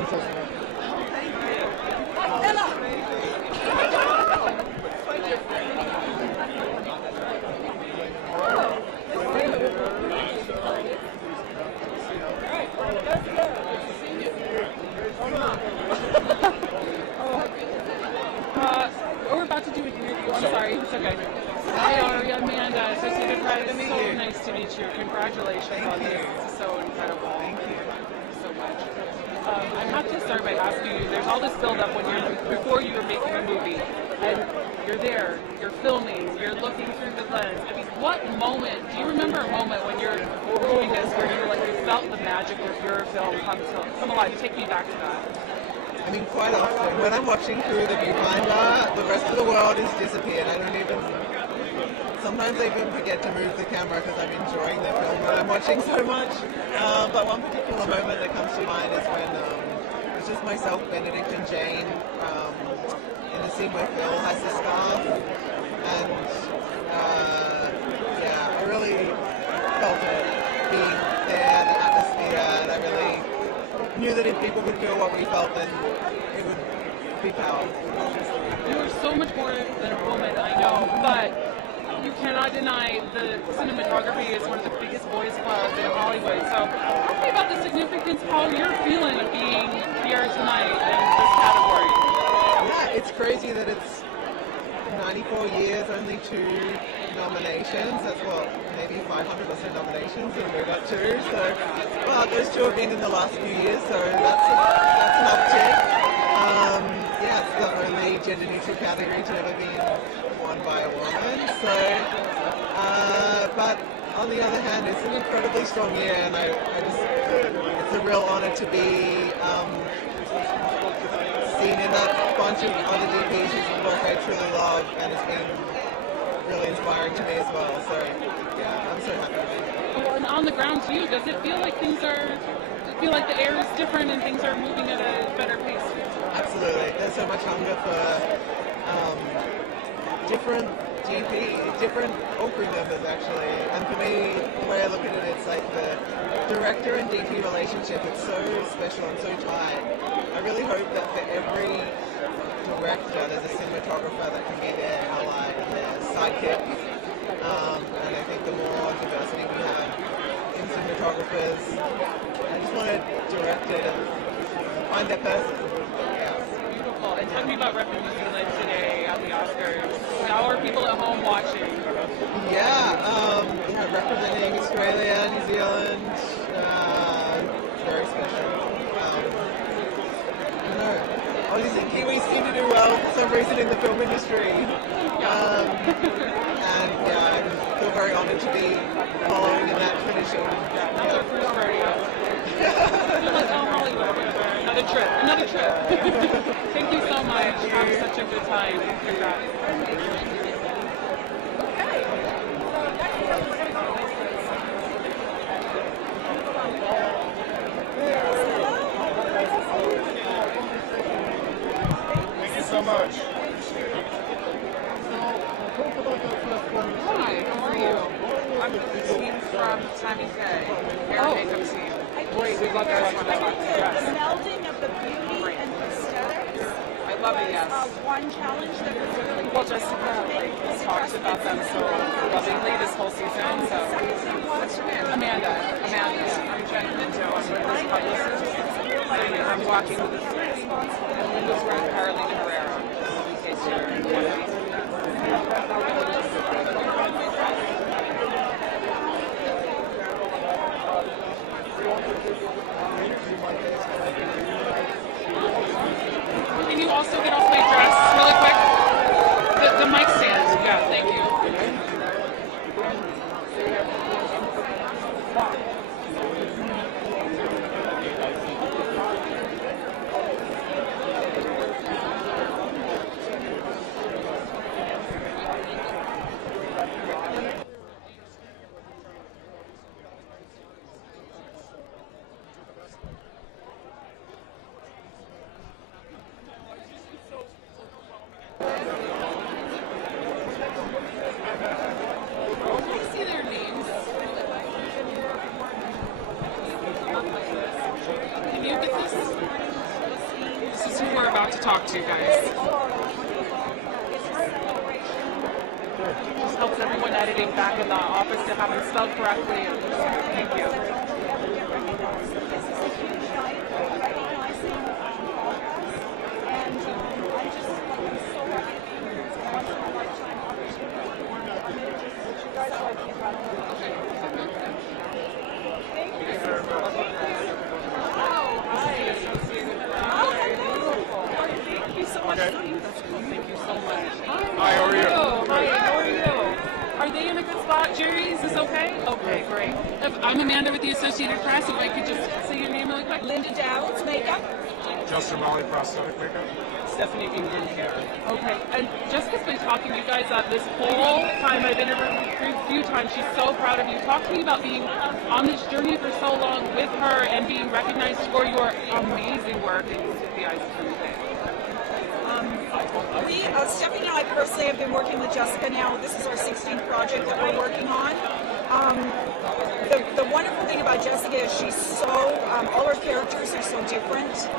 We're about to do an interview. I'm sorry. It's okay. Hi, Aria, Amanda. Associated Press. So nice to meet you. Congratulations on this. This is so incredible. Thank you so much. I have to start by asking you, there's all this build-up before you were making a movie, and you're there, you're filming, you're looking through the lens. I mean, what moment, do you remember a moment when you're doing this where you felt the magic of your film come alive? Take me back to that. I mean, quite often, when I'm watching through the viewfinder, the rest of the world has disappeared. Sometimes I even forget to move the camera because I'm enjoying the film that I'm watching so much. But one particular moment that comes to mind is when it's just myself, Benedict, and Jane in the scene where Phil has the scarf. And yeah, I really felt it being there, the atmosphere, and I really knew that if people could feel what we felt, then it would be powerful. You were so much more than a woman, I know, but you cannot deny the cinematography is one of the biggest boys clubs in Hollywood. So tell me about the significance, how you're feeling of being here tonight in this category. Yeah, it's crazy that it's 94 years, only 2 nominations. That's what, maybe 500 or so nominations, and we got 2. So, well, those 2 have been in the last few years, so that's an uptick. Yeah, it's the only gender-neutral category to ever be won by a woman. So, but on the other hand, it's an incredibly strong year, and it's a real honor to be seen in that bunch of other DPs whose work I truly love, and it's been really inspiring to me as well. So, yeah, I'm so happy. Well, and on the ground too, does it feel like the air is different and things are moving at a better pace? Absolutely. There's so much hunger for different DPs, different crew members actually. And for me, the way I look at it, it's like the director and DP relationship. It's so special and so tight. I really hope that for every director, there's a cinematographer that can be their ally and their sidekick. And I think the more diversity we have in cinematographers, I just want to direct it and find that person. Beautiful. And tell me about repping New Zealand today at the Oscars. How are people at home watching? Yeah, representing Australia, New Zealand, very special. I don't know. Obviously, Kiwis seem to do well for some reason in the film industry. And yeah, I feel very honoured to be following in that tradition. That's our first rodeo. Another trip. Thank you so much. Have such a good time. Congrats. Thank you so much. Hi, how are you? I'm Christine from Tammy Faye, hair and makeup team. Great, we'd love to talk about that. Yes. The melding of the beauty and the aesthetics. I love it, yes. One challenge that was really Well, Jessica talks about them so lovingly this whole season. So, what's your name? Amanda. I'm Jen Minto. I'm with this publicist. I'm walking with this with Carolina Herrera. In case you're wondering. Can you also get off my dress really quick? The mic stand. Yeah, thank you. got to talk to you guys. Just helps everyone editing back in the office to have them spelled correctly. Thank you. Thank you so much. Thank you so much. Hi, how are you? Hi, how are you? Are they in a good spot, Jerry? Is this okay? Okay, great. I'm Amanda with the Associated Press. If I could just say your name really quick. Linda Dowds, makeup. Justin Molly, prosthetic makeup. Stephanie England hair. Okay, and Jessica's been talking to you guys this whole time I've interviewed her a few times. She's so proud of you. Talk to me about being on this journey for so long with her and being recognized for your amazing work in the eyes of everything. Stephanie and I personally have been working with Jessica now. This is our 16th project that we're working on. The wonderful thing about Jessica is she's so, all her characters are so different.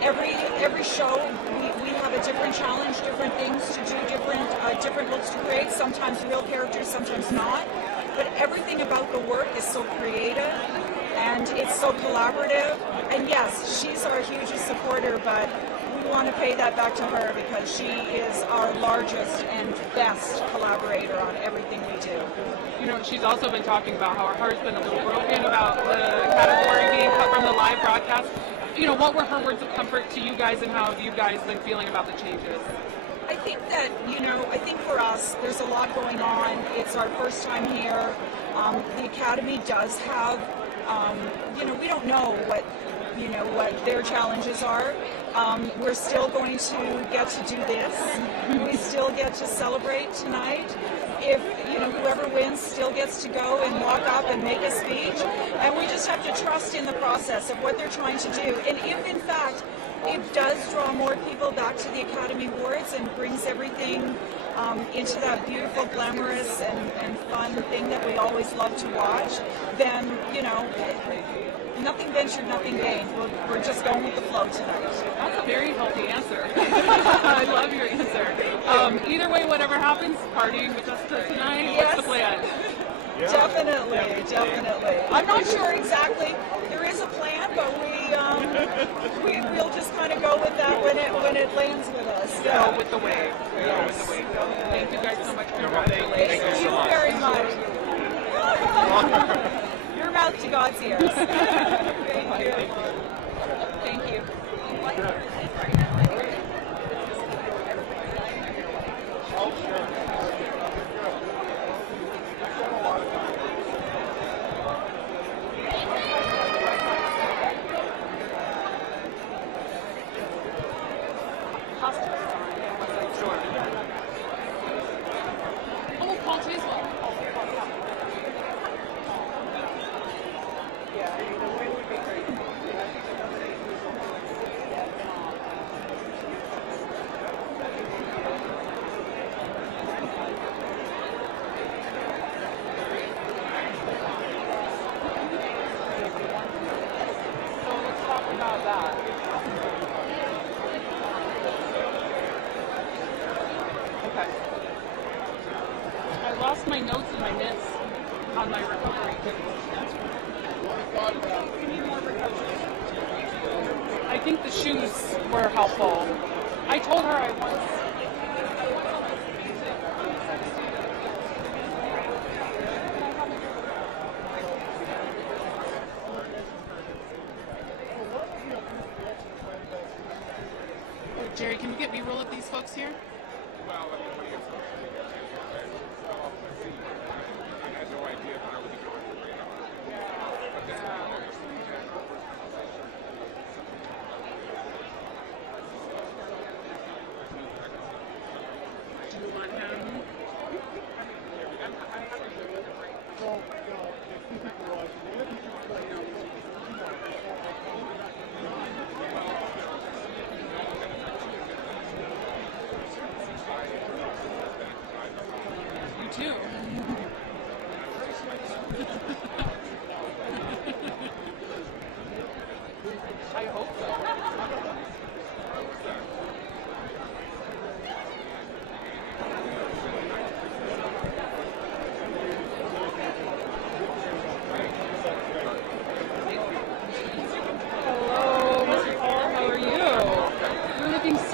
Every show, we have a different challenge, different things to do, different looks to create, sometimes real characters, sometimes not. But everything about the work is so creative and it's so collaborative. And yes, she's our hugest supporter, but we want to pay that back to her because she is our largest and best collaborator on everything we do. You know, she's also been talking about how her heart's been a little broken about the category being cut from the live broadcast. You know, what were her words of comfort to you guys and how have you guys been feeling about the changes? I think that, I think for us, there's a lot going on. It's our first time here. The Academy does have, we don't know what their challenges are. We're still going to get to do this. We still get to celebrate tonight. If, whoever wins still gets to go and walk up and make a speech. And we just have to trust in the process of what they're trying to do. And if, in fact, it does draw more people back to the Academy Awards and brings everything into that beautiful, glamorous, and fun thing that we always love to watch, then, nothing ventured, nothing gained. We're just going with the flow tonight. That's a very healthy answer. I love your answer. Either way, whatever happens, partying with Jessica tonight, Yes. what's the plan? Definitely. I'm not sure exactly. There is a plan, but we'll just kind of go with that when it lands with us. Go with the wave. Go with the wave. Thank you guys so much. Congratulations. Thank you very much. Your mouth to God's ears. Thank you. Thank you. Jerry, can we get B-roll of these folks here?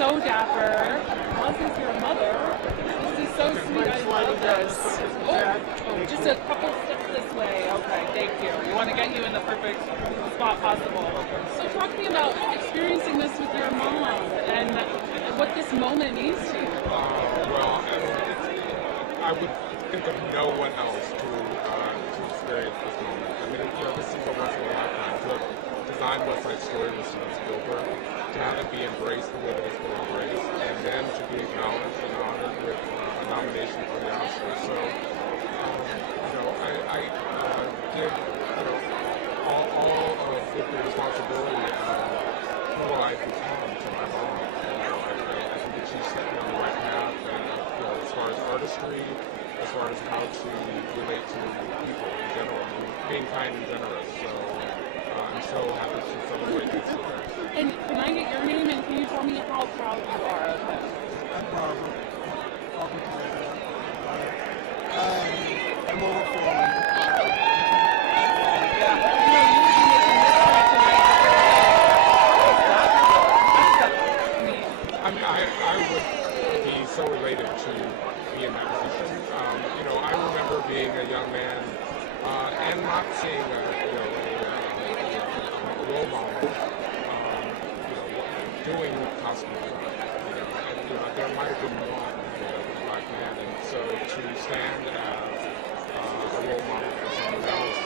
so dapper. This is your mother. This is so sweet. I love this. Oh, just a couple steps this way. Okay, thank you. We want to get you in the perfect spot possible. So talk to me about experiencing this with your mom and what this moment means to you. Well, I would think of no one else to experience this moment. I mean, this is a once in a lifetime. To design West Side Story with Steven Spielberg, to have it be embraced the way that it's been embraced, and then to be acknowledged and honored with a nomination for the Oscars. So, I give all of the responsibility of who I've become to my mom. I think that she's set me on the right path, and as far as artistry, as far as how to relate to people in general, being kind and generous. So I'm so happy to celebrate this with her. And can I get your name and can you tell me how proud you are of him? I'm proud of him. I'm overflowing. I would be so elated to be in that position. I remember being a young man and not seeing a role model, doing costume design. There might have been one as a black man, and so to stand as a role model for someone else,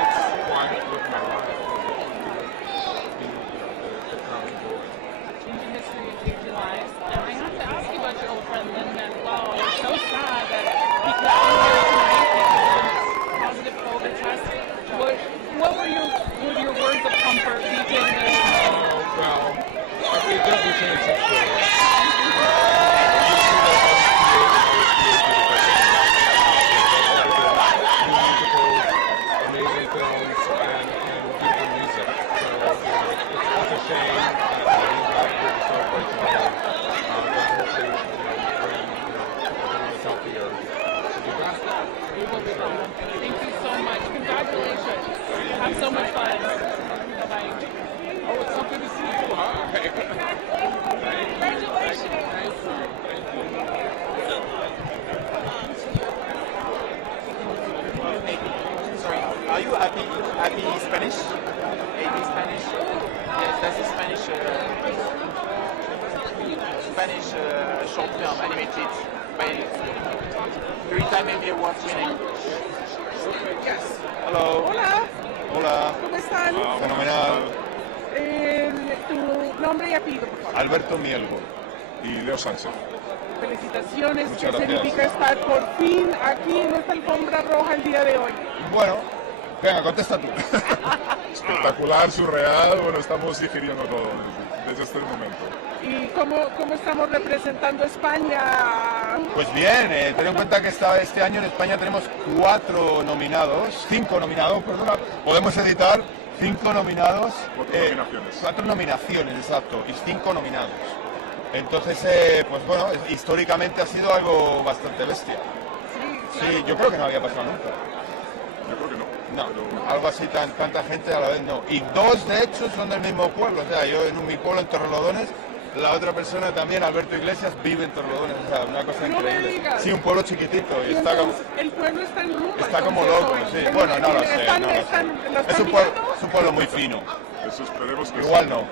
it's why I live my life. History of your lives. And I have to ask you about your old friend Lynn as well. It's so sad that he couldn't be here tonight because of positive COVID test. What were your words of comfort between this? Well, it doesn't change the story. Amazing films and beautiful music. So it's a shame that we're celebrating together. Healthier to do that. Thank you so much. Congratulations. Have so much fun. Bye-bye. Oh, it's so good to see you. Hi. Congratulations. Sorry, are you happy Spanish? AB Spanish? Yes, that's a Spanish short film animated by Rita maybe award winning. Yes. Hello. Hola. Hola. ¿Cómo están? Fenomenal. Tu nombre y apellido, por favor. Alberto Mielgo y Leo Sánchez. Felicitaciones. Muchas ¿Qué gracias. significa estar por fin aquí en esta alfombra roja el día de hoy? Bueno, venga, contesta tú. Espectacular, surreal, bueno, estamos digiriendo todo desde este momento. ¿Y cómo estamos representando a España? Pues bien, ten en cuenta que este año en España tenemos 5 nominados, perdona, podemos editar 5 nominados. 4 nominaciones, exacto, y 5 nominados. Entonces, pues bueno, históricamente ha sido algo bastante bestia. Sí, yo creo que no había pasado nunca. Yo creo que no. No, algo así, tanta gente a la vez no. Y 2 de hecho son del mismo pueblo, o sea, yo en mi pueblo en Torrelodones, la otra persona también, Alberto Iglesias, vive en Torrelodones, o sea, una cosa increíble. Sí, un pueblo chiquitito y está como... El pueblo está en rumba. Está como loco, sí. Bueno, no lo sé, no lo sé. Es un pueblo muy fino. Eso esperemos que Igual sí. no.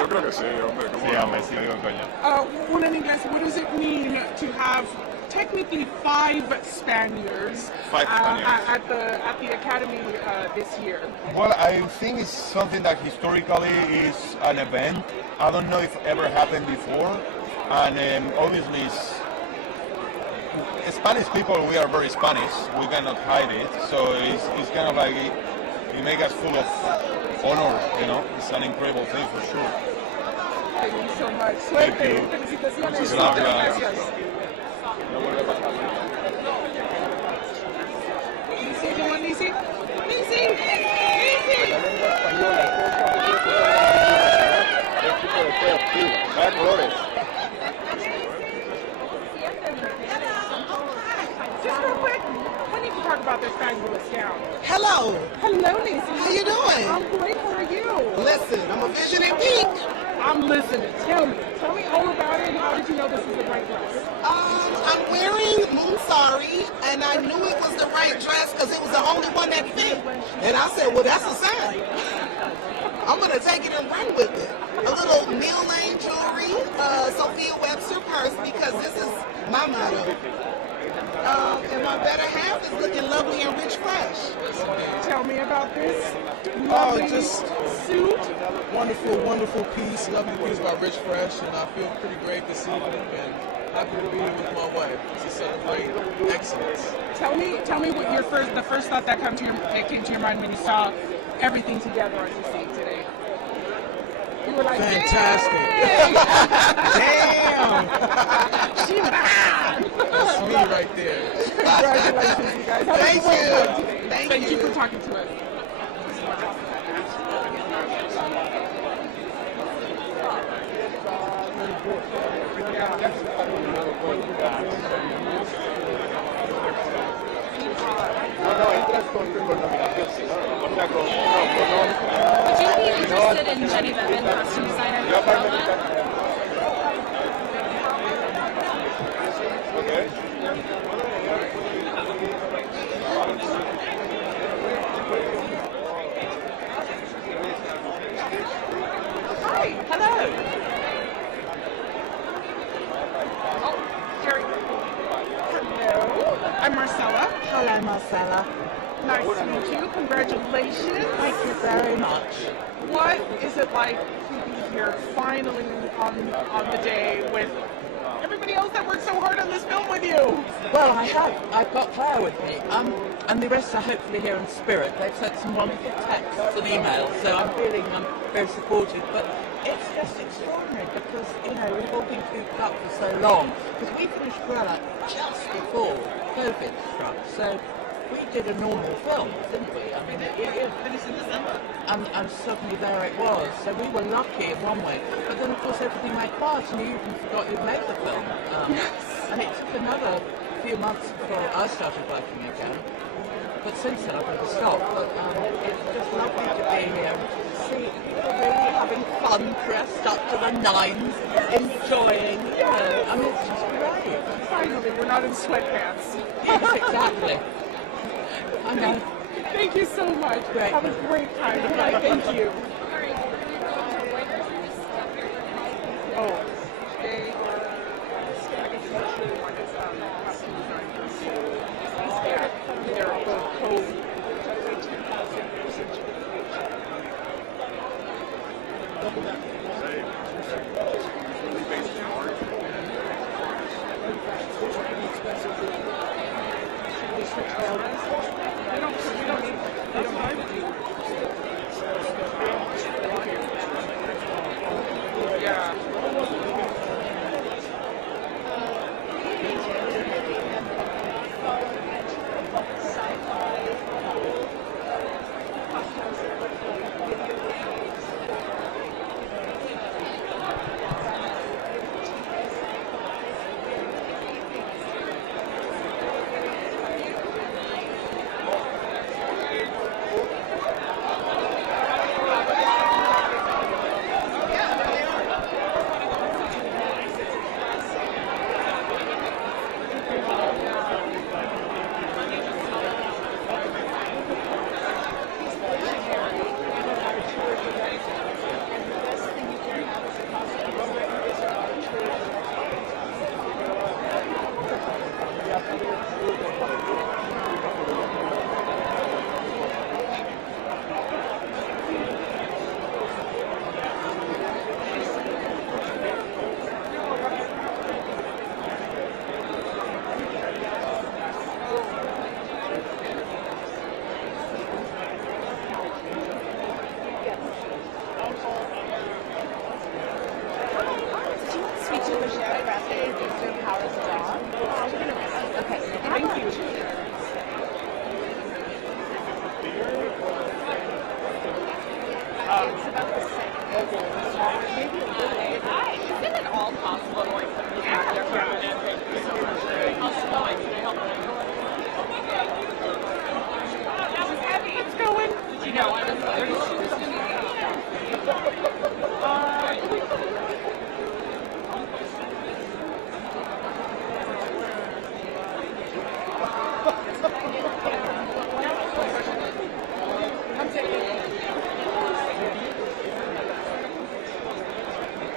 Yo creo que sí, hombre. ¿Cómo Sí, no? hombre, sí, digo coño. Una en inglés, what does it mean to have technically 5 Spaniards, at the Academy this year? Well, I think it's something that historically is an event. I don't know if ever happened before, and obviously Spanish people, we are very Spanish. We cannot hide it, so it's kind of like it makes us full of honor, you know. It's an incredible thing for sure. Thank you so much. Suerte. Felicitaciones. Muchas Muchas gracias. gracias. Lizzie, you want Lizzie? Lizzie! Just real quick, I need to talk about this fabulous gown. Hello. Hello, Lizzie. How you doing? I'm great. How are you? Listen, listen, I'm a vision in pink. I'm listening. Tell me all about it. How did you know this was the right dress? I'm wearing Moonsari, and I knew it was the right dress because it was the only one that fit. And I said, well, that's a sign. I'm going to take it and run with it. A little Neil Lane jewelry, Sophia Webster purse, because this is my motto. And my better half is looking lovely and rich fresh. Tell me about this. Oh, just suit. Wonderful, wonderful piece. Lovely piece by Rich Fresh, and I feel pretty great this evening and happy to be here with my wife to celebrate excellence. Tell me what the first thought that came to your mind when you saw everything together on your scene today. You were like, fantastic. Damn! She bad! That's me right there. Congratulations, you guys. Thank you. Thank you for talking to us. Would you be interested in Jenny Bevan, costume designer for Cruella? Hi, hello. Oh, Jerry. Hello. I'm Marcella. Hello, Marcella. Nice to meet you. Congratulations. Thank you very much. What is it like to be here finally on the day with everybody else that worked so hard on this film with you? Well, I've got Claire with me, and the rest are hopefully here in spirit. They've sent some wonderful texts and emails, so I'm feeling very supported. But it's just extraordinary because, we've all been cooped up for so long. Because we finished Cruella just before COVID struck, so we did a normal film, didn't we? I mean, it finished in December. And suddenly there it was. So we were lucky in one way. But then, of course, everything went quiet and you even forgot you'd made the film. And it took another few months before I started working again. But since then, I've never stopped. But it's just lovely to be here. See people really having fun, dressed up to the nines, enjoying. I mean, it's just great. Finally, we're not in sweatpants. Yes, exactly. I know. Thank you so much. Great. Have a great time tonight. Thank you. Oh, they they're both cold.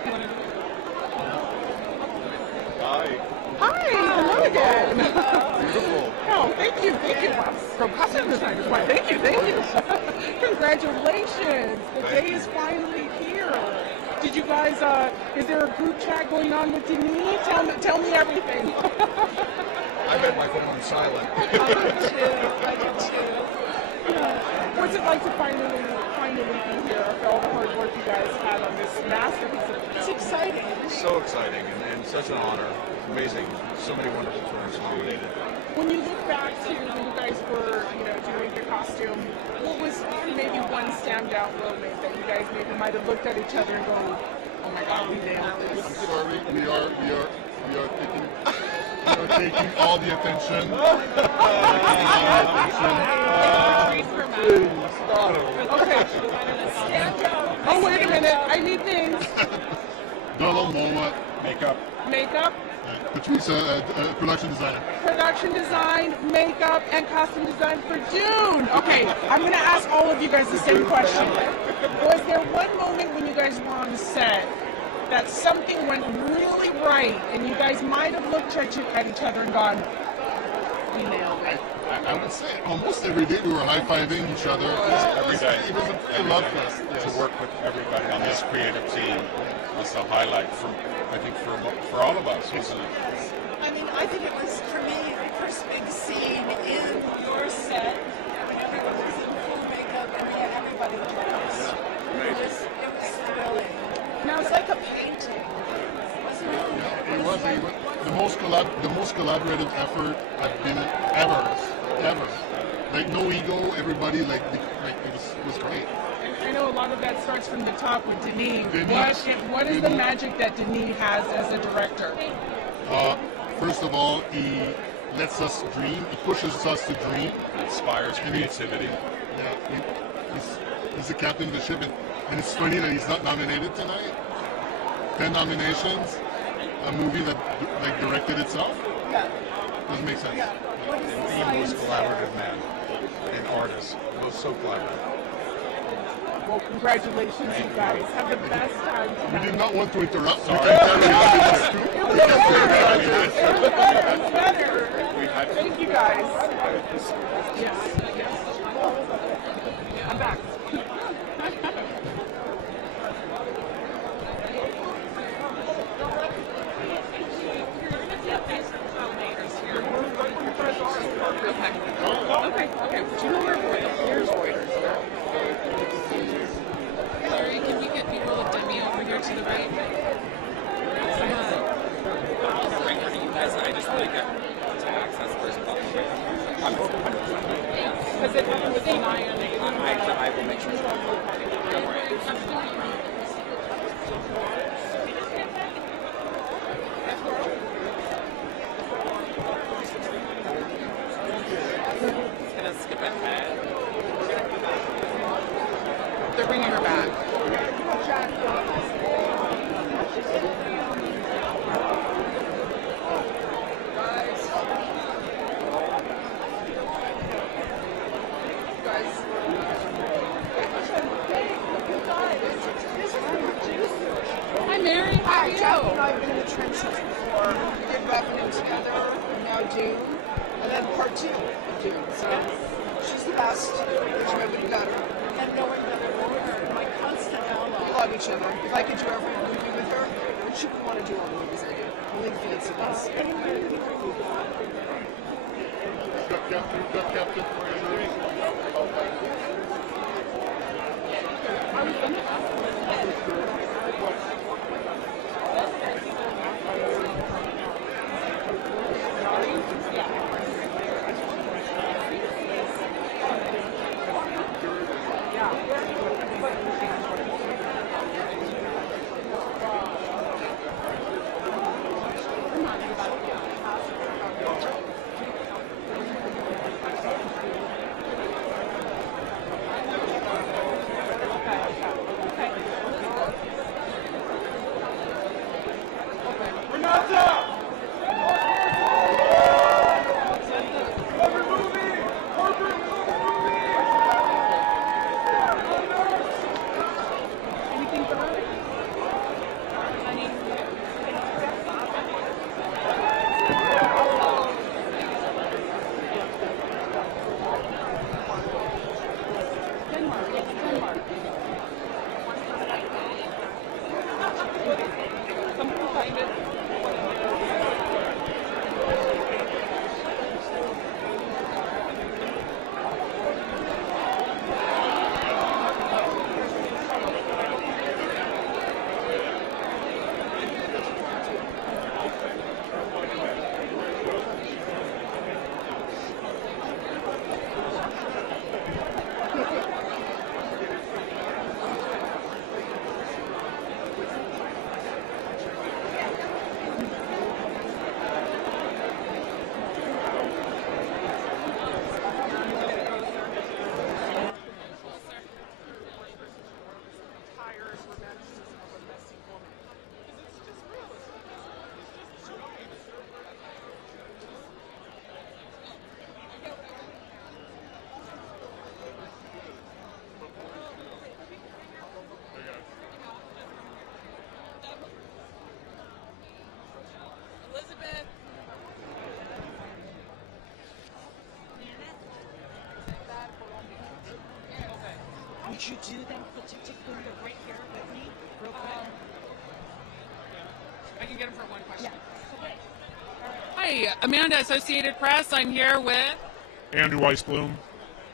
You want to? Hi. Hi, hello again. Beautiful. Oh, thank you. From costume designers, why? Thank you. Congratulations. The day is finally here. Did you guys? Is there a group chat going on with Denise? Tell me everything. I've had my phone on silent. I did too. What's it like to finally be here after all the hard work you guys had on this masterpiece? It's exciting. It's so exciting and such an honor. Amazing. So many wonderful films nominated. When you look back to when you guys were, doing the costume, what was maybe one standout moment that you guys maybe might have looked at each other and go, oh my God, we nailed this? I'm sorry, we are taking all the attention. Okay. Oh, wait a minute. I need things. Donald Moa, makeup. Patrice, production designer. Production design, makeup, and costume design for Dune. Okay, I'm going to ask all of you guys the same question. Was there one moment when you guys were on set that something went really right and you guys might have looked at each other and gone, we nailed it? I would say almost every day we were high-fiving each other. Every day. It was a love fest. To work with everybody on this creative team was the highlight for all of us, wasn't it? I mean, I think it was, for me, the first big scene in your set when everyone was in full makeup and everybody looked nice. It was thrilling. Now it's like a painting, wasn't it? Yeah, it was the most collaborative effort I've been ever. Like no ego, everybody it was great. I know a lot of that starts from the top with Denis. What is the Denis. magic that Denis has as a director? First of all, he lets us dream. He pushes us to dream. Inspires creativity. He's the captain of the ship, and it's funny that he's not nominated tonight. 10 nominations, a movie that directed itself. Doesn't make sense. The most collaborative man and artist. It was so collaborative. Well, congratulations, you guys. Have the best time We tonight. did not want to interrupt. Sorry. It was better. Thank you, guys. Yes. I'm back. Okay. Do you know where here's Reuters? Larry, can you get people with Demi over here to the right? I just want to get to access first. Because it happened with Eli and I will make sure. Gonna skip ahead. they're bringing her back. Hi, Mary. How are you? Jeff and I have been in the trenches before. We did Revenue together, and now Dune, and then part 2 of Dune. So she's the best. There's nobody better. And knowing that we're my constant ally. We love each other. If I could do every movie with her, she would want to do all the movies I do. Really fancy ones. Got Captain. Someone find it. Would you do that particular right here with me, real quick? I can get him for one question. Hi, Amanda, Associated Press. I'm here with Andrew Weisblum,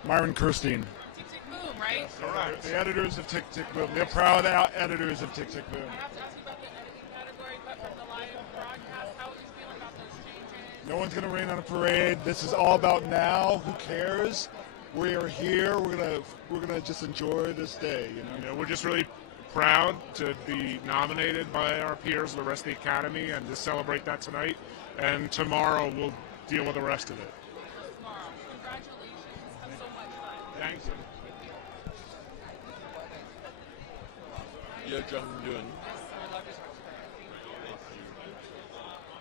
Myron Kirstein. Tick Tick Boom, right? Correct. The editors of Tick Tick Boom. They're proud editors of Tick Tick Boom. I have to ask you about the editing category, but from the live broadcast, how are you feeling about those changes? No one's going to rain on a parade. This is all about now. Who cares? We are here. We're gonna just enjoy this day. You know, we're just really proud to be nominated by our peers, the rest of the Academy, and to celebrate that tonight. And tomorrow we'll deal with the rest of it. Tomorrow. Congratulations. Have so much fun. Thanks. Yeah, John Dune. I love this picture. I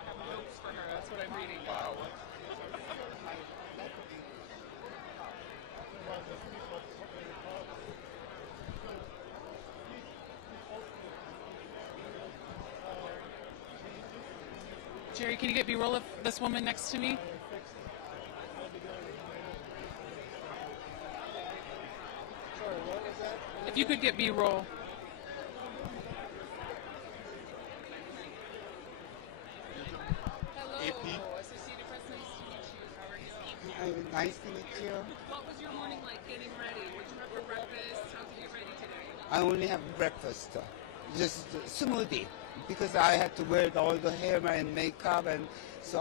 have notes for her. That's what I'm reading. Wow. Jerry, can you get B-roll of this woman next to me? If you could get B-roll. Associated Press, nice to meet you. How are you? Nice to meet you. What was your morning like getting ready? What did you have for breakfast? How did you get ready today? I only have breakfast, just smoothie, because I had to wear all the hair and makeup, and so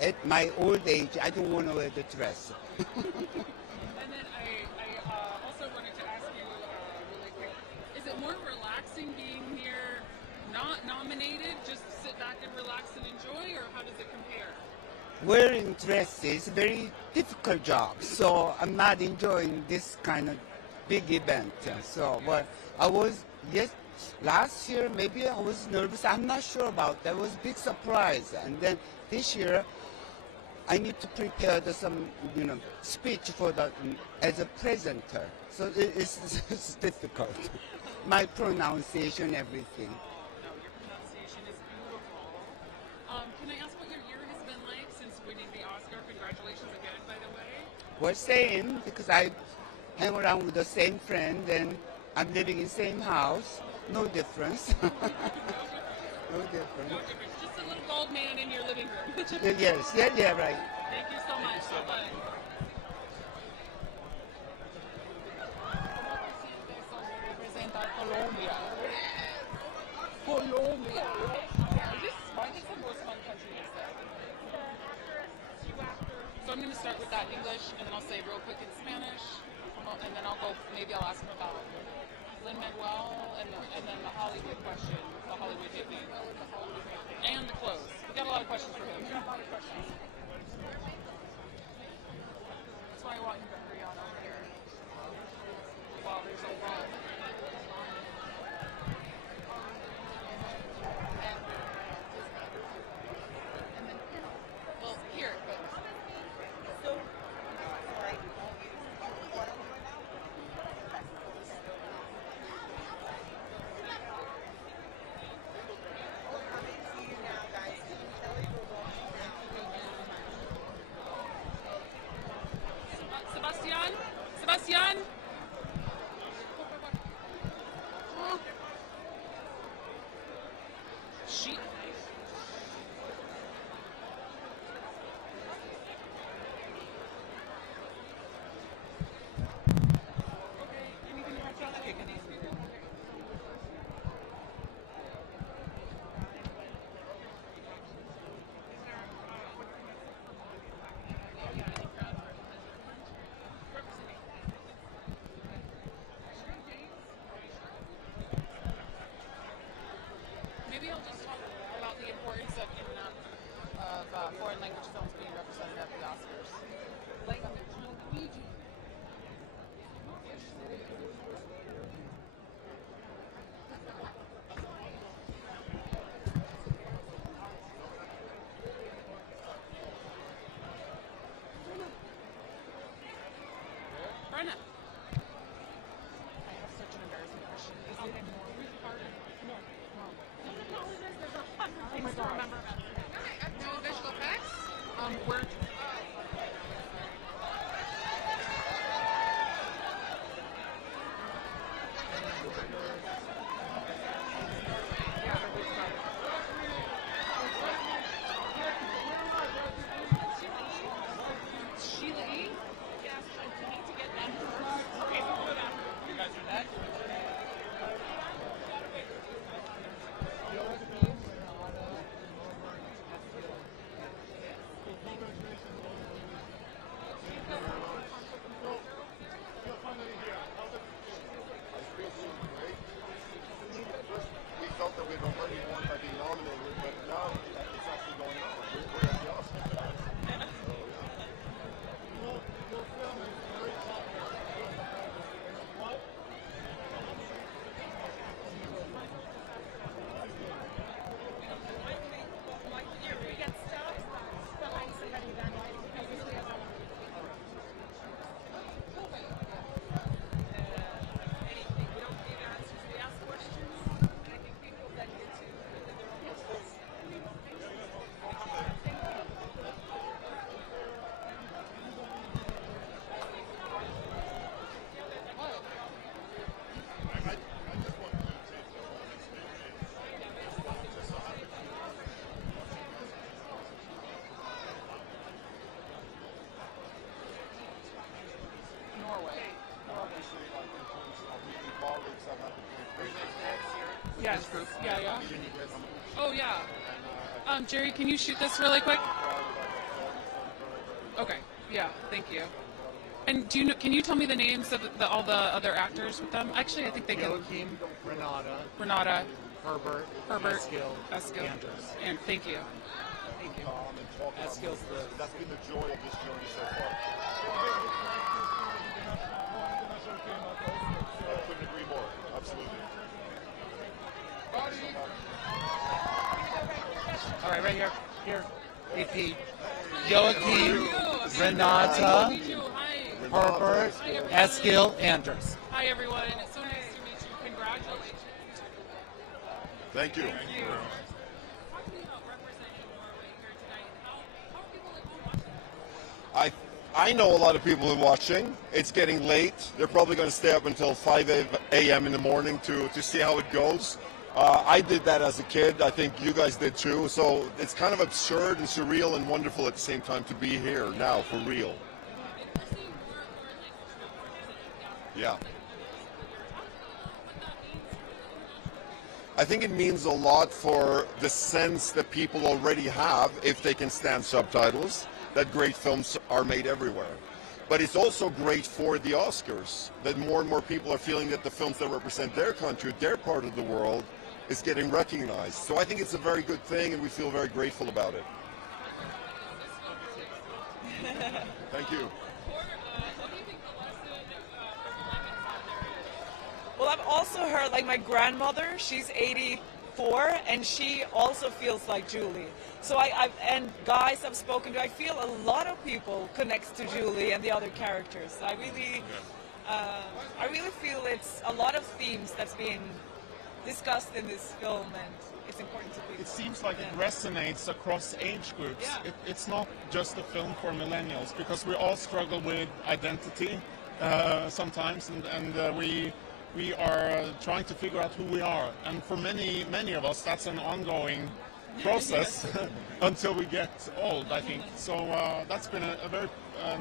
at my old age, I don't want to wear the dress. And then I also wanted to ask you really quick, is it more relaxing being here, not nominated, just sit back and relax and enjoy, or how does it compare? Wearing dresses is a very difficult job, so I'm not enjoying this kind of big event. So, but I was, last year maybe I was nervous. I'm not sure about that. It was a big surprise. And then this year, I need to prepare some, speech for as a presenter. So it's difficult. My pronunciation, everything. No, your pronunciation is beautiful. Can I ask what your year has been like since winning the Oscar? Congratulations again, by the way. Well, same, because I hang around with the same friend and I'm living in the same house. No difference. No difference. No difference. Just a little bald man in your living room. Yes, yeah, right. Thank you so much. Bye-bye. Colombia. Colombia. Why is this the most fun country to say? So I'm going to start with that English, and then I'll say real quick in Spanish, and then maybe I'll ask him about Lin-Manuel, and then the Hollywood question, the Hollywood hippie, and the clothes. We got a lot of questions for him. We got a lot of questions. That's why I want you to hurry on over here. While there's a wall. Well, here, but... Sebastian? foreign language films being represented at the Oscars. Brenna. I have such an embarrassing question. Is it in more retarded? No. There's 100 things to remember about it. No visual effects? Where... Sheila E? Yes, I need to get that first. Okay, so we'll go down. You guys do that? We felt that we'd already won by being nominated, but now it's actually going on. We're at the Oscars. Yes. Yeah. Oh, yeah. Jerry, can you shoot this really quick? Okay. Yeah. Thank you. And do you know, can you tell me the names of all the other actors with them? Actually, I think they can. Joachim, Renata. Herbert. Eskil. Andrews. And thank you. Thank you. Eskil's that's been the joy of this journey so far. I couldn't agree more. Absolutely. All right, right here. Here. AP. Joachim, Renata, Herbert, Eskil, Andrews. Hi, everyone. It's so nice to meet you. Congratulations. Thank you. I know a lot of people are watching. It's getting late. They're probably going to stay up until 5 a.m. in the morning to see how it goes. I did that as a kid. I think you guys did too. So it's kind of absurd and surreal and wonderful at the same time to be here now for real. Yeah. I think it means a lot for the sense that people already have, if they can stand subtitles, that great films are made everywhere. But it's also great for the Oscars, that more and more people are feeling that the films that represent their country, their part of the world, is getting recognized. So I think it's a very good thing, and we feel very grateful about it. Thank you. Well, I've also heard, like my grandmother, she's 84, and she also feels like Julie. So and guys I've spoken to, I feel a lot of people connect to Julie and the other characters. I really feel it's a lot of themes that's being discussed in this film, and it's important to people. It seems like it resonates across age groups. Yeah. It's not just a film for millennials, because we all struggle with identity sometimes, and we are trying to figure out who we are. And for many of us, that's an ongoing process until we get old, I think. So that's been a very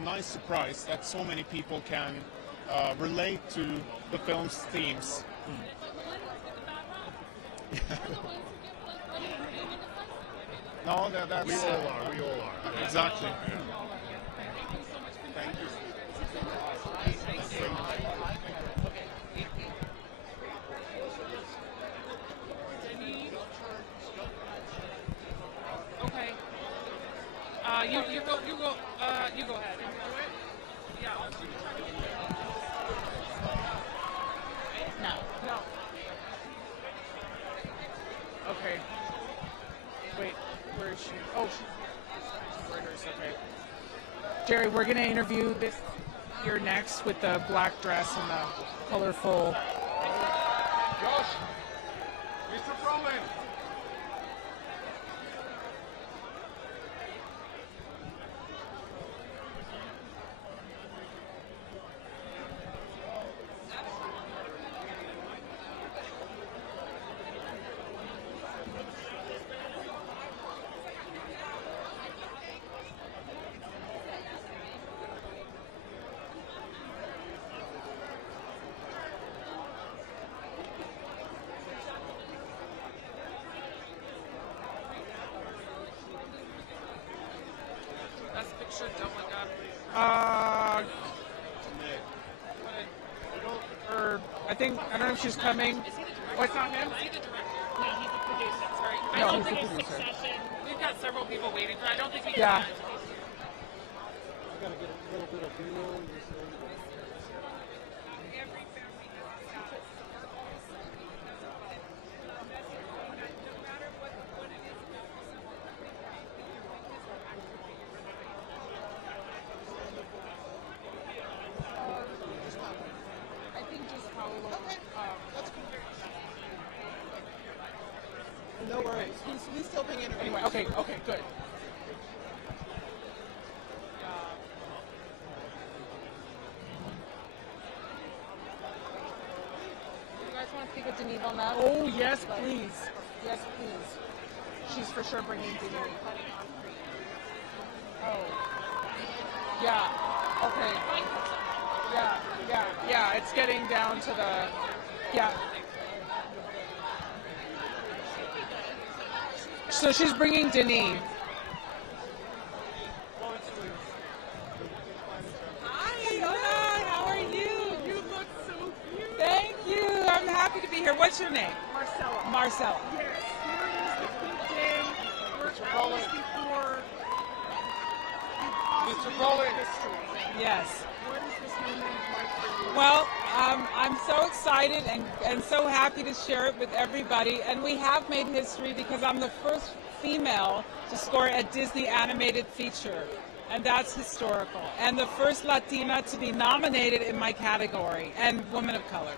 nice surprise that so many people can relate to the film's themes. No, that's... We all are. Exactly. Thank you. Okay. You go ahead. Yeah. No. Okay. Wait, where is she? Oh, she's Reuters. Okay. Jerry, we're gonna interview this here next with the black dress and the colorful. Josh, Mr. Froman. Best picture, don't look up. I don't know if she's coming. Oh, it's not him? No, he's the producer. Sorry. I No, don't he's the think it's producer. Succession. We've got several people waiting for. I don't think we Yeah. can. I think just Paolo. No worries. He's still being interviewed. Anyway, okay, good. You guys want to speak with Denise on that? Oh, yes, please. Yes, please. She's for sure bringing Denise. Oh. Yeah. Okay. Yeah. It's getting down to the. Yeah. So she's bringing Denise. Hi, how are you? You look so cute. Thank you. I'm happy to be here. What's your name? Marcella. Marcella. Yes, here it is, the big day. We're hours before Mr. Rowling. Yes. What is this moment like for you? Well, I'm so excited and so happy to share it with everybody. And we have made history because I'm the first female to score a Disney animated feature. And that's historical. And the first Latina to be nominated in my category, and woman of color.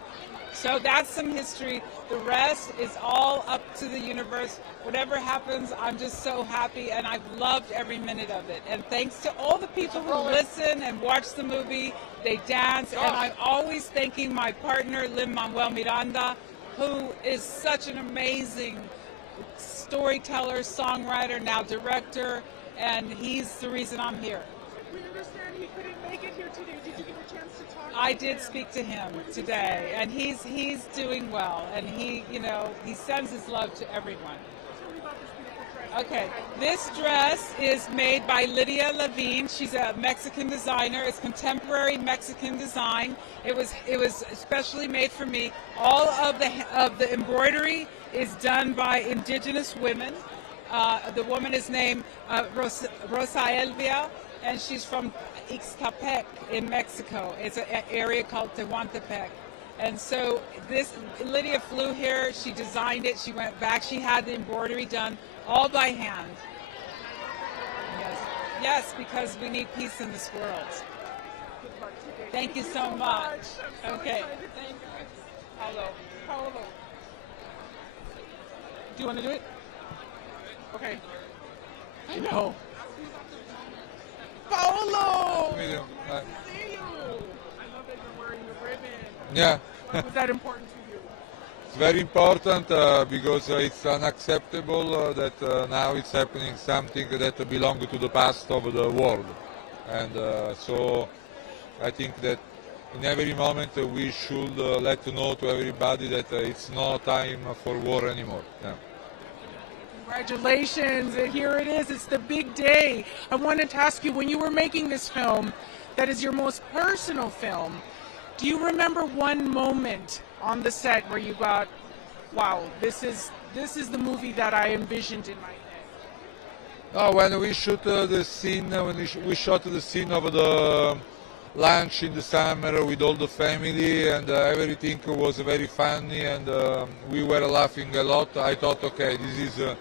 So that's some history. The rest is all up to the universe. Whatever happens, I'm just so happy, and I've loved every minute of it. And thanks to all the people who listen and watch the movie, they dance, and I'm always thanking my partner, Lin-Manuel Miranda, who is such an amazing storyteller, songwriter, now director, and he's the reason I'm here. We understand he couldn't make it here today. Did you get a chance to talk I to did him? speak to him today, and he's doing well, and he sends his love to everyone. Tell me about this beautiful dress. Okay, this dress is made by Lydia Levine. She's a Mexican designer. It's contemporary Mexican design. It was especially made for me. All of the embroidery is done by indigenous women. The woman is named Rosa Elvia, and she's from Ixtapec in Mexico. It's an area called Tehuantepec. And so Lydia flew here, she designed it, she went back, she had the embroidery done all by hand. Yes, because we need peace in this world. Thank you so much. Okay. Paolo. Do you want to do it? Okay. I know. Paolo! See you! I love that you're wearing the ribbon. Yeah. Why was that important to you? It's very important because it's unacceptable that now it's happening something that belongs to the past of the world. And so I think that in every moment we should let know to everybody that it's no time for war anymore. Yeah. Congratulations, and here it is. It's the big day. I wanted to ask you, when you were making this film, that is your most personal film, do you remember one moment on the set where you got, wow, this is the movie that I envisioned in my head? When we shoot the scene, we shot the scene of the lunch in the summer with all the family, and everything was very funny, and we were laughing a lot. I thought, okay, this is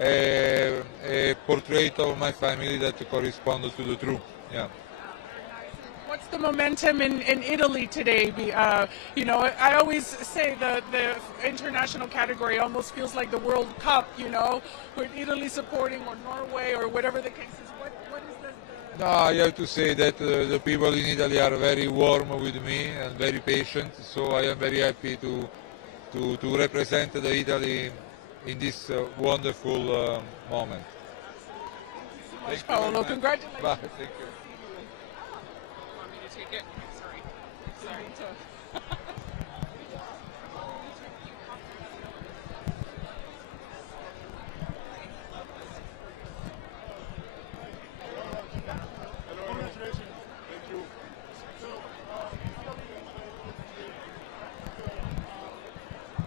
a portrait of my family that corresponds to the truth. Yeah. What's the momentum in Italy today? You know, I always say the international category almost feels like the World Cup, you know, with Italy supporting or Norway or whatever the case is. What is the... No, I have to say that the people in Italy are very warm with me and very patient, so I am very happy to represent the Italy in this wonderful moment. Thank you. Paolo, congratulations. Bye, thank you.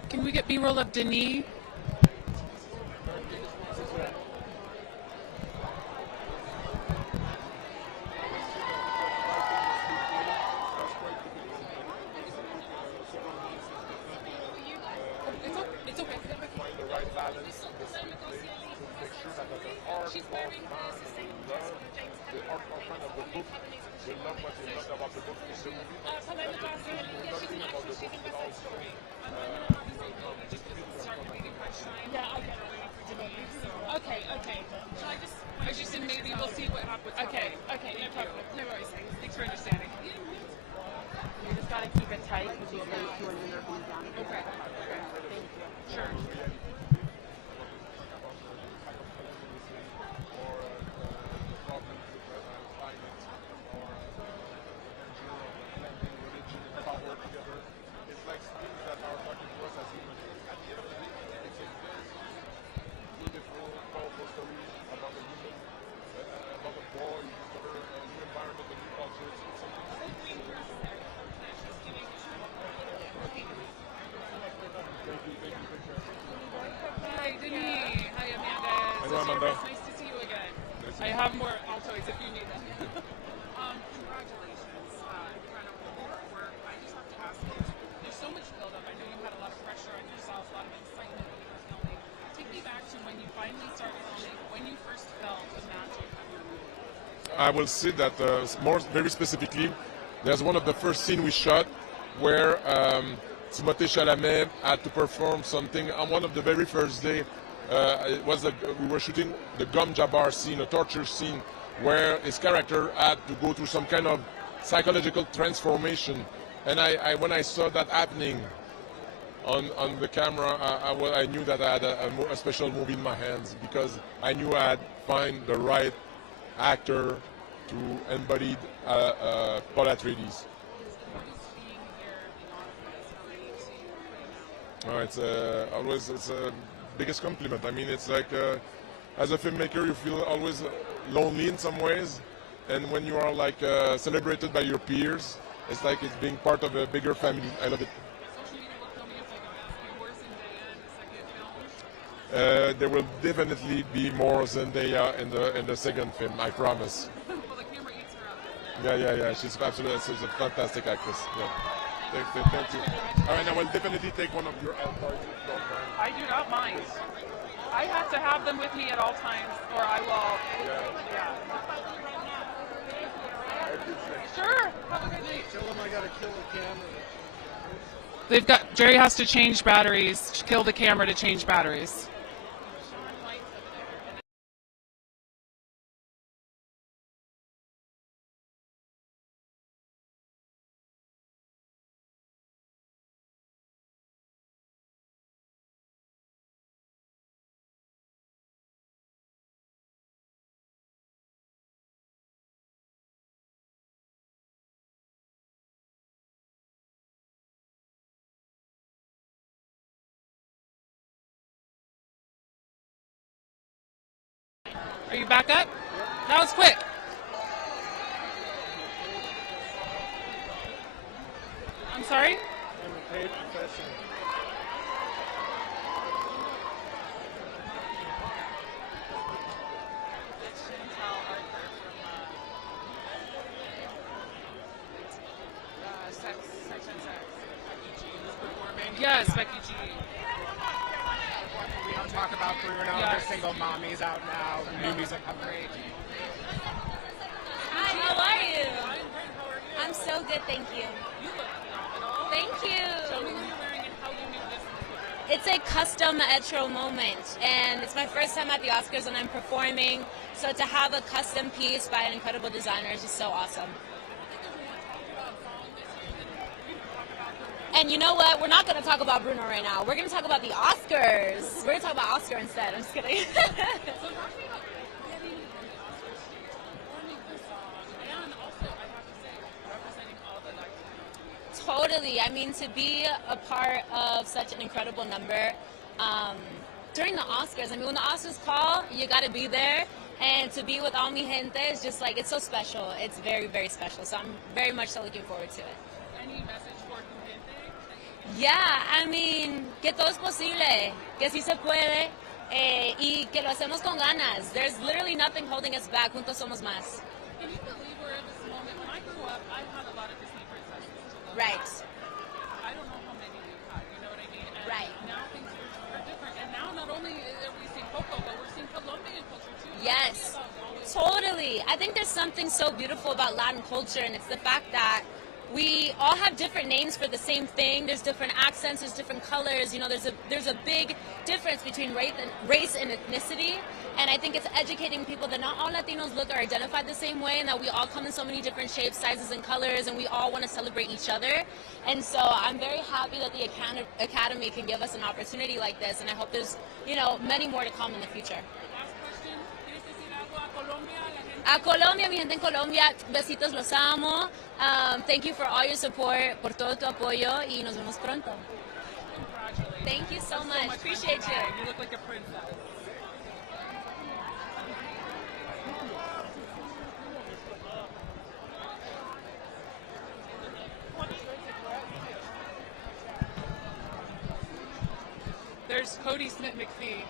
Can we get B-roll of Denis? Nice to see you again. I have more Altoids if you need them. Congratulations. Incredible work. I just have to ask you, there's so much build-up. I know you had a lot of pressure on yourself, a lot of excitement when you were filming. Take me back to when you finally started filming, when you first felt the magic of your movie. I will say that very specifically, there's one of the first scenes we shot where Timothée Chalamet had to perform something on one of the very first day. We were shooting the Gum Jabbar scene, a torture scene, where his character had to go through some kind of psychological transformation. And when I saw that happening on the camera, I knew that I had a special movie in my hands, because I knew I had find the right actor to embody Paul Atreides. It's a biggest compliment. I mean, it's like as a filmmaker, you feel always lonely in some ways, and when you are like celebrated by your peers, it's like it's being part of a bigger family. I love it. There will definitely be more Zendaya in the second film, I promise. Yeah. She's absolutely, she's a fantastic actress. Yeah. Thank you. All right, I will definitely take one of your Altoids. I do not mind. I have to have them with me at all times, or I will. Yeah. Sure. Have a good night. Tell them I gotta kill the camera. They've got Jerry has to change batteries. Kill the camera to change batteries. Are you back up? That was quick. I'm sorry? I'm a paid professional. Yes, Becky G. We don't talk about Bruno. Her single Mommy's out now. New music upgrade. Hi, how are you? I'm so good, thank you. Thank you. Show me what you're wearing and how you knew this. It's a custom etro moment, and it's my first time at the Oscars and I'm performing, so to have a custom piece by an incredible designer is just so awesome. And you know what? We're not going to talk about Bruno right now. We're going to talk about the Oscars. We're going to talk about Oscar instead. I'm just kidding. Totally. I mean, to be a part of such an incredible number during the Oscars. I mean, when the Oscars call, you got to be there. And to be with all mi gente is just like, it's so special. It's very, very special. So I'm very much so looking forward to it. Any message for tu gente? Yeah, I mean, que todo es posible, que sí se puede, y que lo hacemos con ganas. There's literally nothing holding us back. Juntos somos más. Can you believe we're in this moment? When I grew up, I had a lot of Disney princesses. Right. I don't know how many we've had, you know what I mean? And Right. now things are different. And now not only are we seeing Coco, but we're seeing Colombian culture too. Yes, totally. I think there's something so beautiful about Latin culture, and it's the fact that we all have different names for the same thing. There's different accents, there's different colors. You know, there's a big difference between race and ethnicity. And I think it's educating people that not all Latinos look or identify the same way, and that we all come in so many different shapes, sizes, and colors, and we all want to celebrate each other. And so I'm very happy that the Academy can give us an opportunity like this, and I hope there's, you know, many more to come in the future. A Colombia, mi gente en Colombia, besitos, los amo. Thank you for all your support, por todo tu apoyo, y nos vemos pronto. Thank you so much. Appreciate you. You look like a princess. There's Cody Smith McPhee.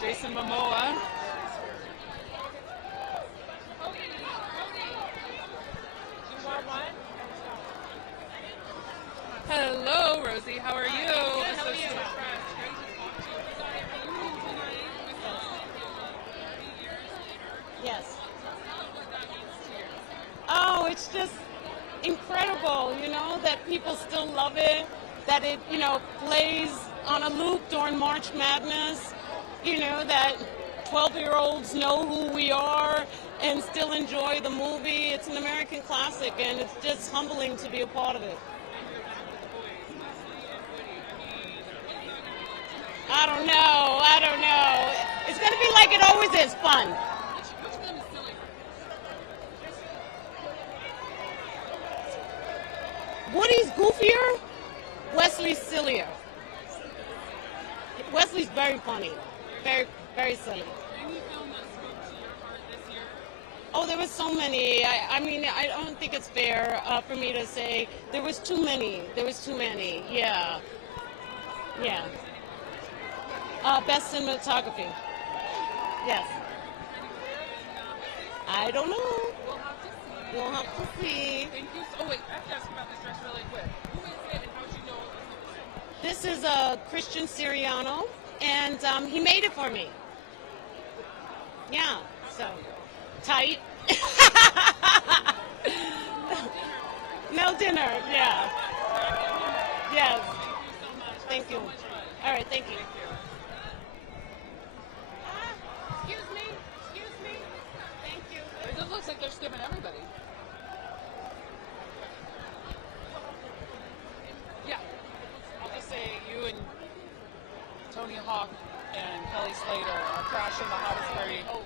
Jason Momoa. Hello, Rosie. How are you? How are you? Yes. Oh, it's just incredible, you know, that people still love it, that it, you know, plays on a loop during March Madness, you know, that 12-year-olds know who we are and still enjoy the movie. It's an American classic, and it's just humbling to be a part of it. I don't know. It's going to be like it always is, fun. Woody's goofier, Wesley's sillier. Wesley's very funny, very, very silly. Oh, there was so many. I mean, I don't think it's fair for me to say there was too many. Yeah. Best cinematography. Yes. I don't know. We'll have to see. Thank you. Oh, wait, I have to ask you about this dress really quick. Who is it and how'd you know it was This is Christian Siriano, and he made it for me. Yeah, so tight. No dinner, yeah. Yes. Thank you. All right, thank you. Excuse me. Thank you. looks different everybody. Yeah. I'll just say you and Tony Hawk and Kelly Slater are crashing the hottest party. Oh.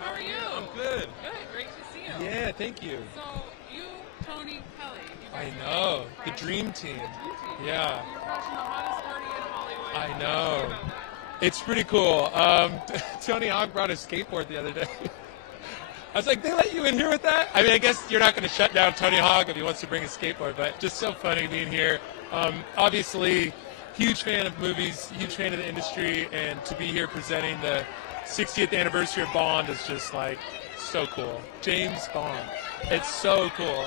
How are you? I'm good. Good, great to see you. Yeah, thank you. So, you, Tony, Kelly, you I guys know. are The crashing- dream team. Dream team. Yeah. You're crashing the hottest party in Hollywood. I Tell me know. about that. It's pretty cool. Tony Hawk brought his skateboard the other day. I was like, they let you in here with that? I mean, I guess you're not going to shut down Tony Hawk if he wants to bring his skateboard, but just so funny being here. Obviously, huge fan of movies, huge fan of the industry, and to be here presenting the 60th anniversary of Bond is just like so cool. James Bond. It's so cool.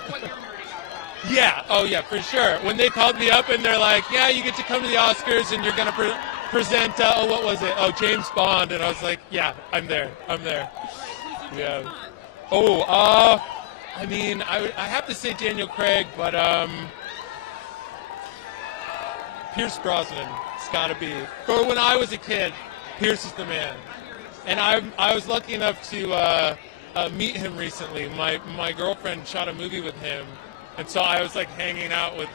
Yeah, oh yeah, for sure. When they called me up and they're like, yeah, you get to come to the Oscars and you're going to present, what was it? Oh, James Bond. And I was like, yeah, I'm there. Yeah. Oh, I mean, I have to say Daniel Craig, but Pierce Brosnan, it's got to be. For when I was a kid, Pierce is the man. And I was lucky enough to meet him recently. My girlfriend shot a movie with him, and so I was like hanging out with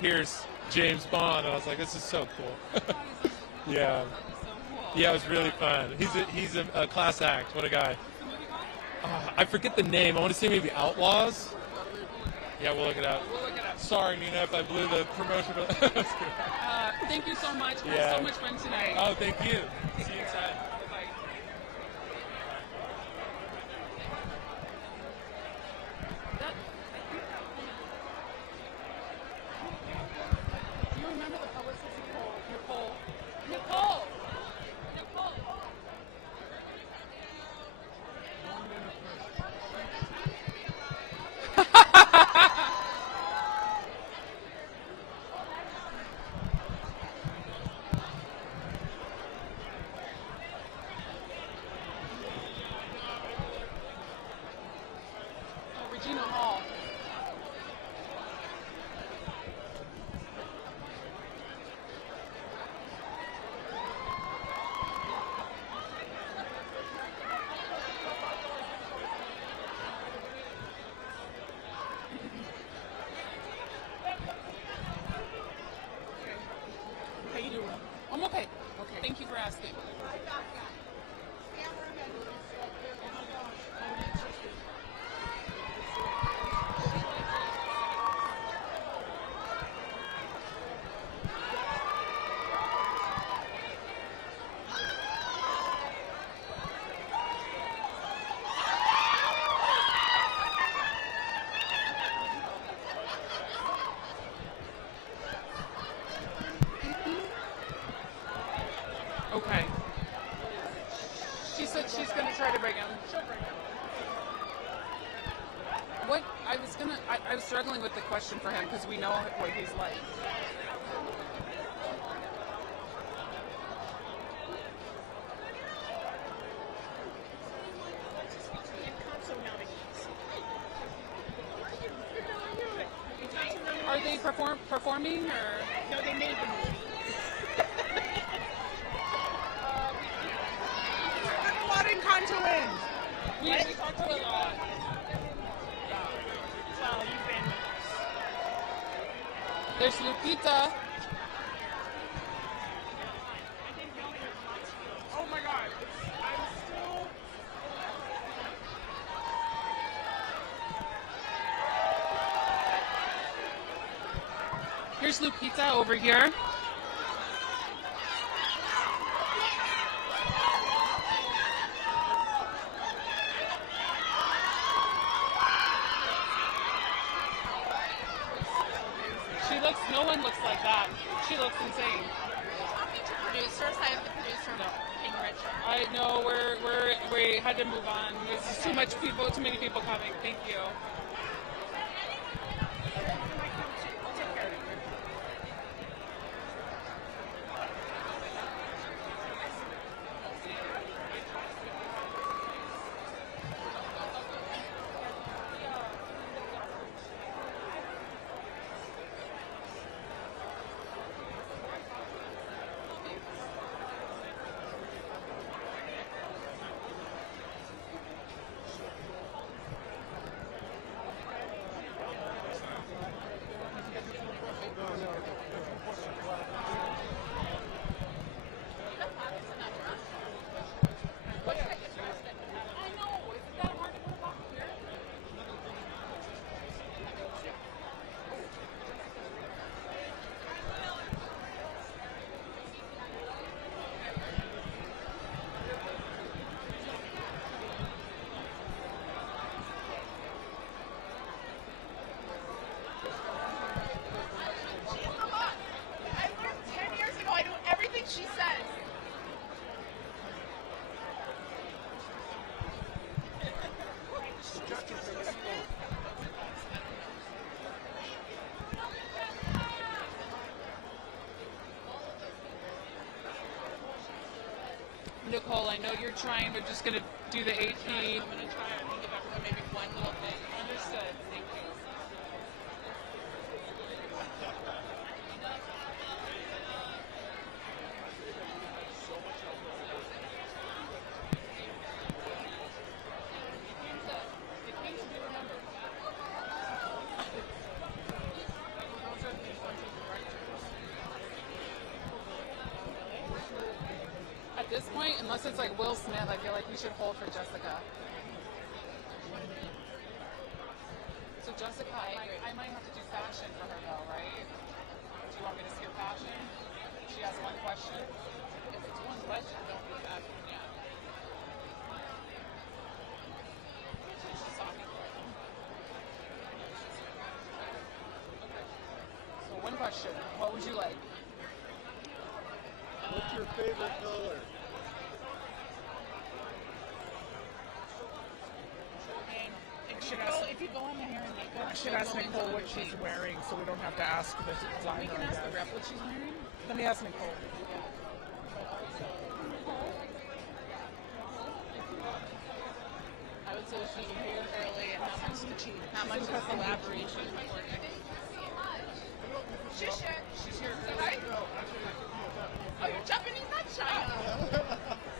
Pierce, James Bond, and I was like, this is so cool. Yeah. Yeah, it was really fun. He's a class act. What a guy. I forget the name. I want to say maybe Outlaws. Yeah, we'll look it up. Sorry, Nina, if I blew the promotion. Thank you so much. We Yeah. had so much fun tonight. Oh, thank you. See you inside. Do you remember the publicist Nicole? Nicole! Regina Hall. How you doing? I'm okay. Okay. Thank you for asking. Okay. She said she's gonna try to bring him. She'll bring him. What I was struggling with the question for him because we know what he's like. Are they performing or? No, they made the movie. A lot in Encanto in. We talked a lot. Well, you've been with us. There's Lupita. Oh my god. I'm still... Here's Lupita over here. No one looks like that. She looks insane. Producers, I have the producer getting richer. I know we had to move on. There's just too many people coming. Thank you. Nicole, I know you're trying, but just gonna do the AP. I'm gonna try and give everyone maybe one little thing. Understood. Thank you. At this point, unless it's like Will Smith, I feel like we should hold for Jessica. So Jessica, I might have to do fashion for her though, right? Do you want me to skip fashion? She has one question. If it's one question, don't do fashion. Yeah. She's talking. Okay. So one question. What would you like? What's your favorite color? If you go on the hair and makeup, I should ask Nicole what she's wearing so we don't have to ask the designer. We can ask the rep what she's wearing. Let me ask Nicole. I would say she's here early and not much of a collaboration. She's here early. Oh, you're Japanese, not China.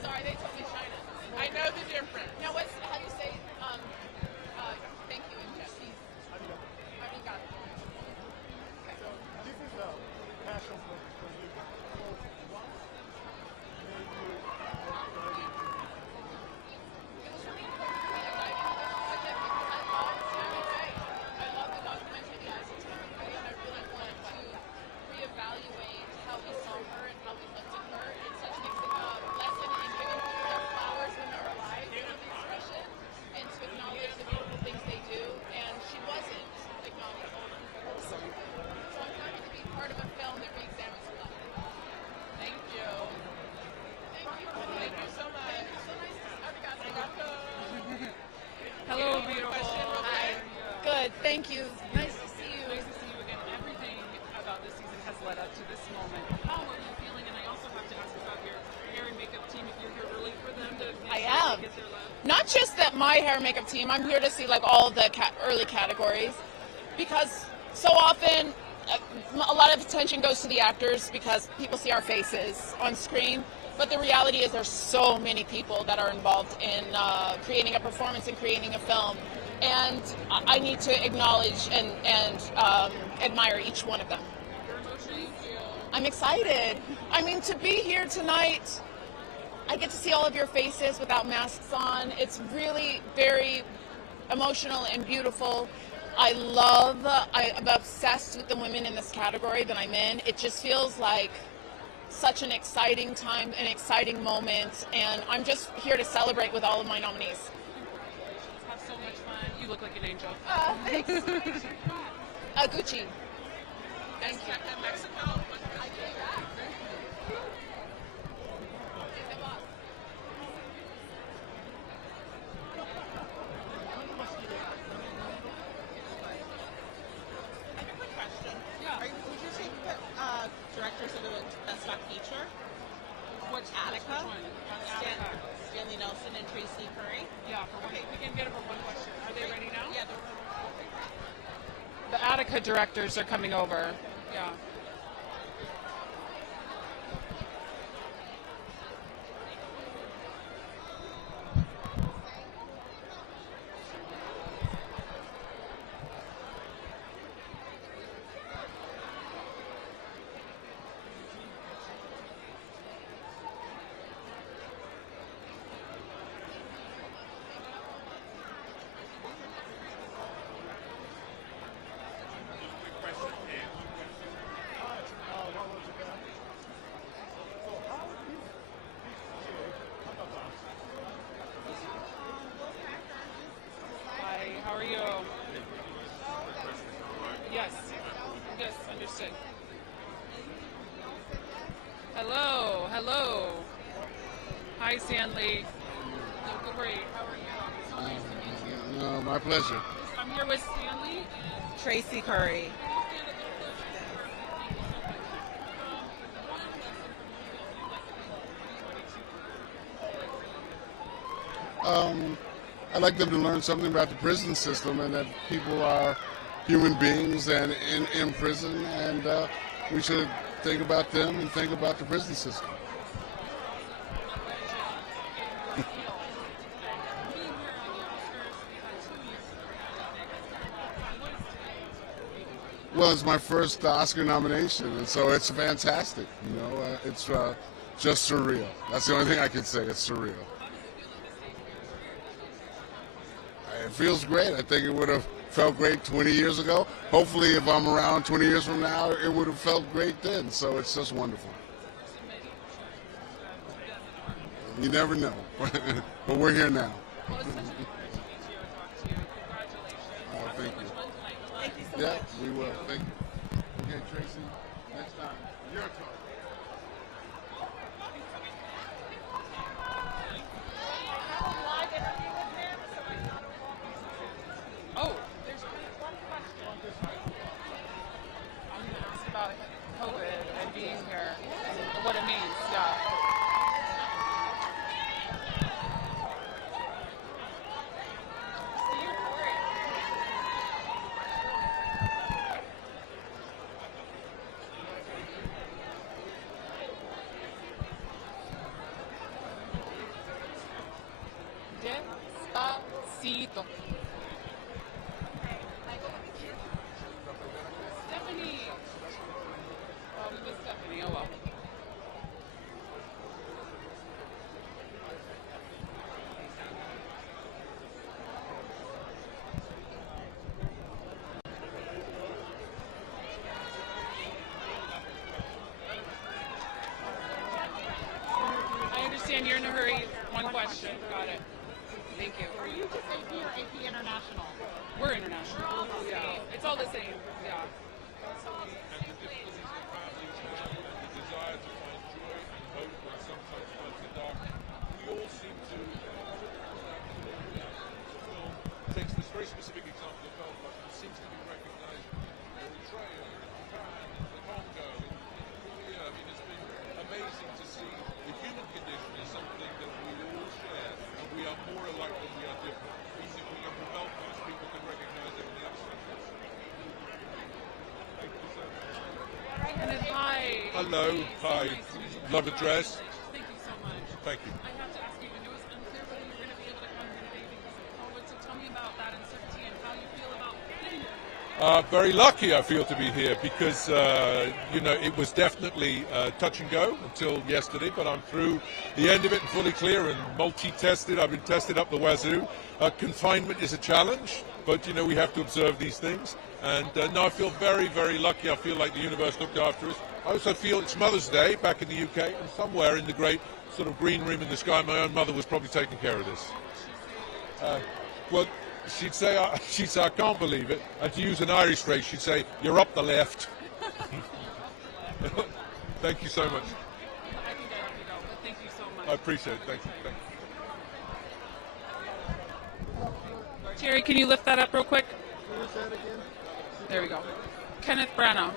Sorry, they told me China. I know the difference. Now, how do you say thank you in Japanese? Arigato. This is a passion for you. Hello, beautiful. Hi. Good, thank you. Nice to see you. Nice to see you again. Everything about this season has led up to this moment. How are you feeling? And I also have to ask about your hair and makeup team. If you're here early for them to I make sure am. they get their love. Not just that my hair and makeup team, I'm here to see like all the early categories because so often a lot of attention goes to the actors because people see our faces on screen. But the reality is there's so many people that are involved in creating a performance and creating a film. And I need to acknowledge and admire each one of them. I'm excited. I mean, to be here tonight, I get to see all of your faces without masks on. It's really very emotional and beautiful. I'm obsessed with the women in this category that I'm in. It just feels like such an exciting time, an exciting moment, and I'm just here to celebrate with all of my nominees. Have so much fun. You look like an angel. Thanks. Gucci. Thank you. Mexico. Attica directors are coming over. Yeah. Hi, how are you? Yes. Yes, understood. Hello, hello. Hi, Stanley. Oh, great. How are you? So nice to meet you. No, my pleasure. I'm here with Stanley. Tracy Curry. I'd like them to learn something about the prison system and that people are human beings and in prison, and we should think about them and think about the prison system. Well, it's my first Oscar nomination, and so it's fantastic. You know, it's just surreal. That's the only thing I can say. It's surreal. It feels great. I think it would have felt great 20 years ago. Hopefully, if I'm around 20 years from now, it would have felt great then. So it's just wonderful. You never know, but we're here now. Well, it's such a pleasure to meet you and talk to you. Congratulations. Thank you. Thank you so Yeah, much. we will. Thank you. Okay, Tracy, next time, your turn. Oh, there's one question. I'm going to ask about COVID and being here and what it means. Yeah. Despacito. Stephanie. Oh, we missed Stephanie. Oh well. I understand you're in a hurry. One question. Got it. Thank you. Are you just AP or AP International? We're international. Yeah. It's all the same. Yeah. Takes this very specific example of Belfast and seems to be recognising Eritrea, Japan, the Congo, Korea. I mean, it's been amazing to see the human condition is something that we all share, and we are more alike than we are different. Even if we come from Belfast, people can recognise it on the outside. Thank you so much. And then hi. Hello, hi. Love the dress. Thank you so much. Thank you. I have to ask you, and it was unclear whether you were going to be able to come here today because of COVID, so tell me about that uncertainty and how you feel about getting here. Very lucky I feel to be here because, you know, it was definitely touch and go until yesterday, but I'm through the end of it and fully clear and multi-tested. I've been tested up the wazoo. Confinement is a challenge, but, you know, we have to observe these things. And no, I feel very, very lucky. I feel like the universe looked after us. I also feel it's Mother's Day back in the UK, and somewhere in the great sort of green room in the sky, my own mother was probably taking care of this. Well, she'd say, I can't believe it. And to use an Irish phrase, she'd say, you're up the left. Thank you so much. I think I have to go, but thank you so much. I appreciate it. Thank you. Terry, can you lift that up real quick? There we go. Kenneth Branagh.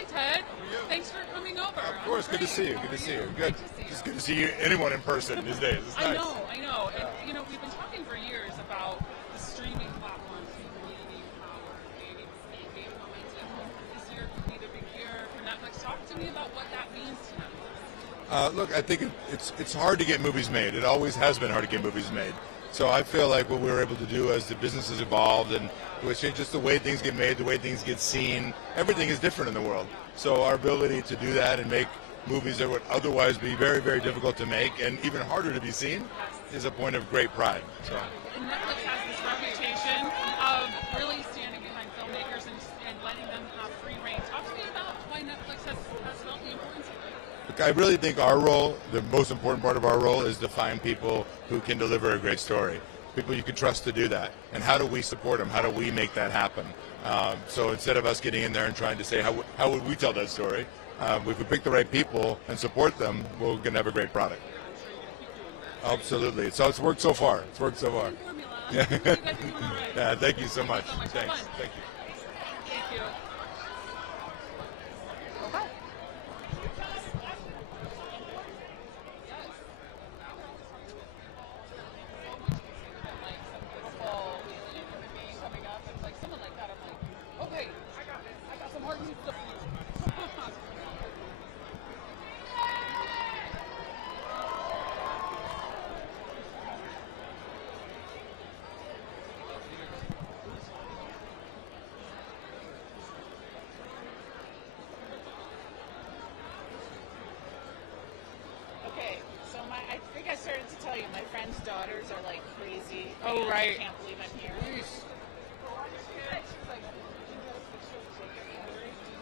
Hi, Ted. Thanks for coming over. Of course, good to see you. Good to see you. Good. It's good to see anyone in person these days. It's nice. I know. And, you know, we've been talking for years about the streaming platforms gaining power, gaining speed, gaining momentum. This year could be the big year for Netflix. Talk to me about what that means to Netflix. Look, I think it's hard to get movies made. It always has been hard to get movies made. So I feel like what we were able to do as the business has evolved and which just the way things get made, the way things get seen, everything is different in the world. So our ability to do that and make movies that would otherwise be very, very difficult to make and even harder to be seen is a point of great pride. So. And Netflix has this reputation of really standing behind filmmakers and letting them have free reign. Talk to me about why Netflix has felt the importance of it. Look, I really think our role, the most important part of our role, is to find people who can deliver a great story. People you can trust to do that. And how do we support them? How do we make that happen? So instead of us getting in there and trying to say, how would we tell that story? If we pick the right people and support them, we're going to have a great product. Absolutely. So it's worked so far. It's worked so far. Yeah. Yeah, thank you so much. Thanks. Thank you. Thank you. My friend's daughters are like crazy. Oh, right. I can't believe I'm here.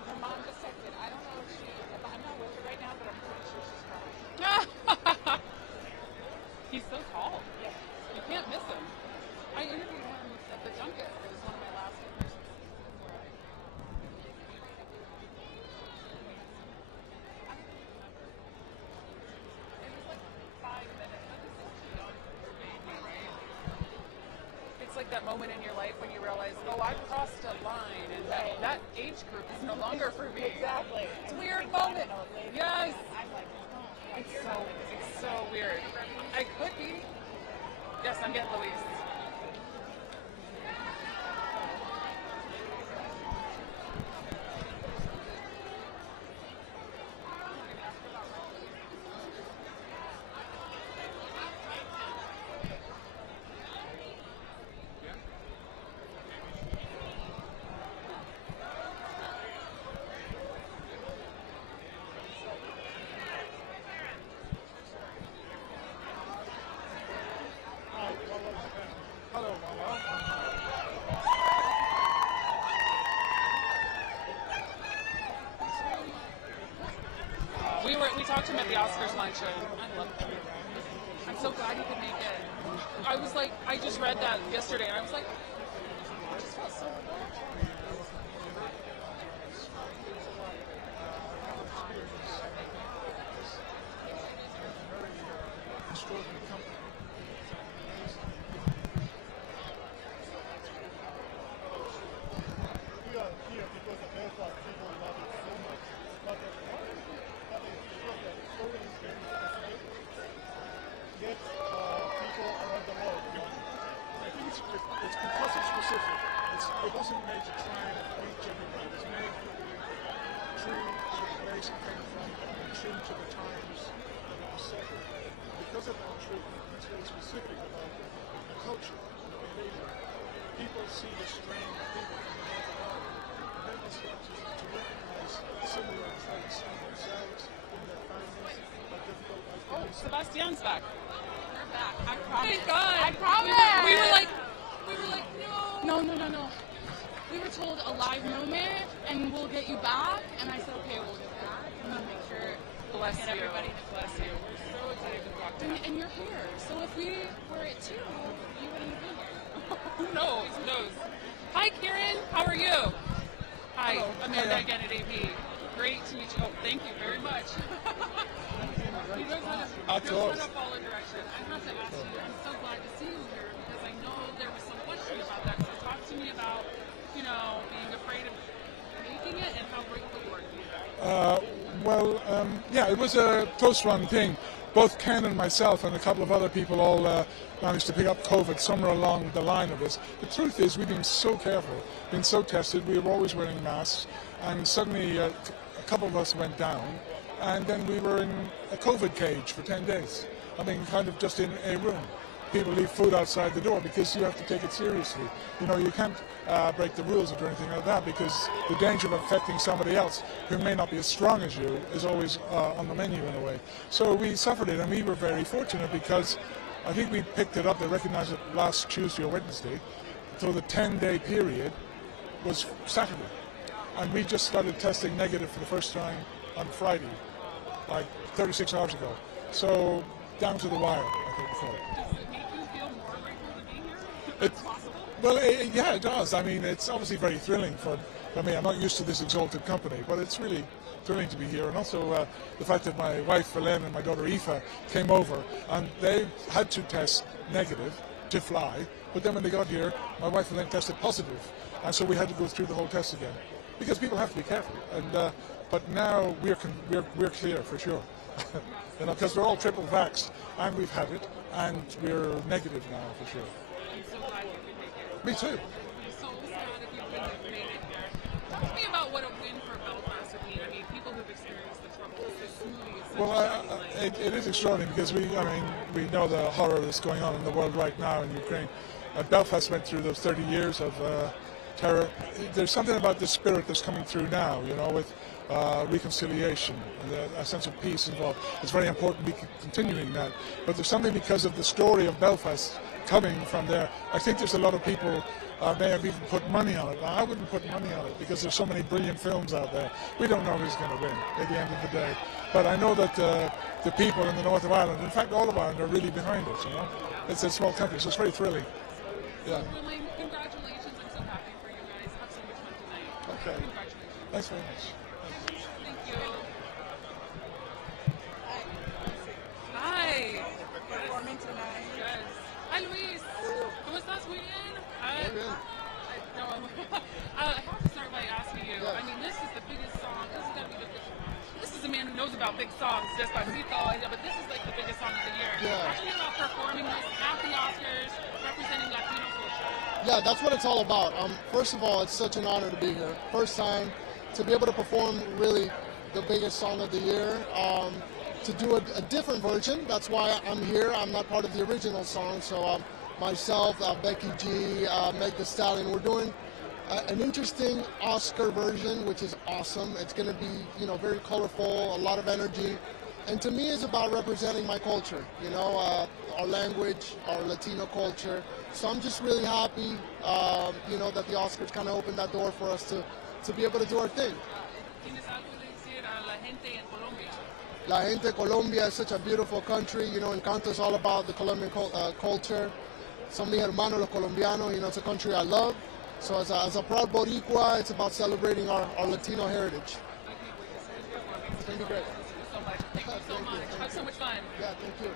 Her mom just texted. I don't know if I'm not with her right now, but I'm pretty sure she's crying. He's so tall. Yeah. You can't miss him. I interviewed him at the junket. It was one of my last interviews. Like that moment in your life when you realize, oh, I crossed a line, and that age group is no longer for me. Exactly. It's a weird moment. Yes. It's so weird. I could be. Yes, I'm getting Louise. We talked to him at the Oscars luncheon. I love him. I'm so glad he could make it. I was like, I just read that yesterday, and I was like, I just felt so good. It wasn't made to try and reach everybody. It was made true to the place it came from and true to the times that it was set. Because of that truth, it's very specific about the culture and the behavior. People see the strain of people from the other world, and then they start to recognize similar traits in themselves, in their families, how difficult life can be. Sebastian's back. They're back. I promise. Thank God. I promise. We were like, no. We were told a live moment, and we'll get you back. And I said, okay, we'll get back. And then make sure. Bless and you. Everybody to bless you. We're so excited to talk to you. And you're here. So if we were at 2, you wouldn't have been here. Who knows? Who knows? Hi, Karen. How are you? Hi, Hello. Amanda again at AP. Great to meet you. Oh, thank you very much. He knows how to follow direction. I have to ask you, I'm so glad to see you here because I know there was some question about that. So talk to me about, being afraid of making it and how grateful you are to be there. Yeah, it was a close-run thing. Both Ken and myself and a couple of other people all managed to pick up COVID somewhere along the line of this. The truth is, we've been so careful, been so tested. We were always wearing masks, and suddenly a couple of us went down, and then we were in a COVID cage for 10 days. I mean, kind of just in a room. People leave food outside the door because you have to take it seriously. You know, you can't break the rules or do anything like that, because the danger of affecting somebody else who may not be as strong as you is always on the menu in a way. So we suffered it, and we were very fortunate because I think we picked it up, they recognized it last Tuesday or Wednesday, so the 10-day period was Saturday. And we just started testing negative for the first time on Friday, like 36 hours ago. So down to the wire, I think we call it. Yeah, it does. I mean, it's obviously very thrilling for me. I'm not used to this exalted company, but it's really thrilling to be here. And also the fact that my wife, Hélène, and my daughter, Aoife, came over, and they had to test negative to fly. But then when they got here, my wife, Hélène, tested positive. And so we had to go through the whole test again. Because people have to be careful. And but now we're clear, for sure. You know, because we're all triple vaxxed, and we've had it, and we're negative now, for sure. Me too. So sad if you couldn't have made it there. Talk to me about what a win for Belfast would be. I mean, people who've experienced the troubles, this movie is such It is extraordinary because we know the horror that's going on in the world right now in Ukraine. Belfast went through those 30 years of terror. There's something about the spirit that's coming through now, you know, with reconciliation, and a sense of peace involved. It's very important to be continuing that. But there's something because of the story of Belfast coming from there. I think there's a lot of people may have even put money on it. I wouldn't put money on it because there's so many brilliant films out there. We don't know who's going to win at the end of the day. But I know that the people in the north of Ireland, in fact all of Ireland, are really behind it, you know. It's a small country, so it's very thrilling. Yeah. Congratulations, I'm so happy for you guys. Have so much fun tonight. Okay. Congratulations. Thanks very much. Thank you. Hi. Performing tonight. Yes. Hi, Luis. ¿Cómo estás? Muy bien. Muy bien. I have to start by asking you. I mean, this is the biggest song. This is gonna be the biggest. This is a man who knows about big songs, Despacito. But this is like the biggest song of the year. Yeah. Talk to me about performing this at the Oscars, representing Latino culture. Yeah, that's what it's all about. First of all, it's such an honor to be here. First time to be able to perform really the biggest song of the year. To do a different version. That's why I'm here. I'm not part of the original song. So myself, Becky G, Meg Thee Stallion, we're doing an interesting Oscar version, which is awesome. It's going to be, you know, very colorful, a lot of energy. And to me, it's about representing my culture, you know, our language, our Latino culture. So I'm just really happy, you know, that the Oscars kind of opened that door for us to be able to do our thing. ¿Tienes algo que decir a la gente en Colombia? La gente de Colombia is such a beautiful country. You know, Encanto is all about the Colombian culture. Son mis hermanos los colombianos. You know, it's a country I love. So as a proud Boricua, it's about celebrating our Latino heritage. It's going to be great. Thank you so much. Have so much fun. Yeah, thank you.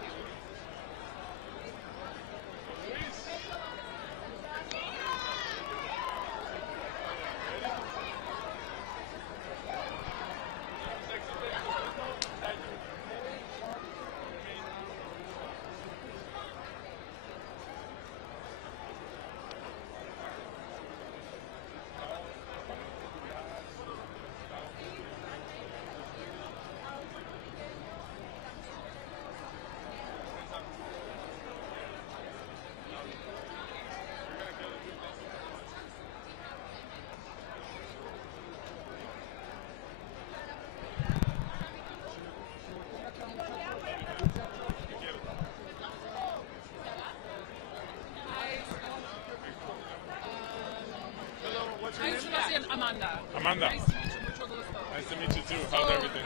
Amanda. Nice to meet you. Mucho gusto. Nice to meet you too. How's everything?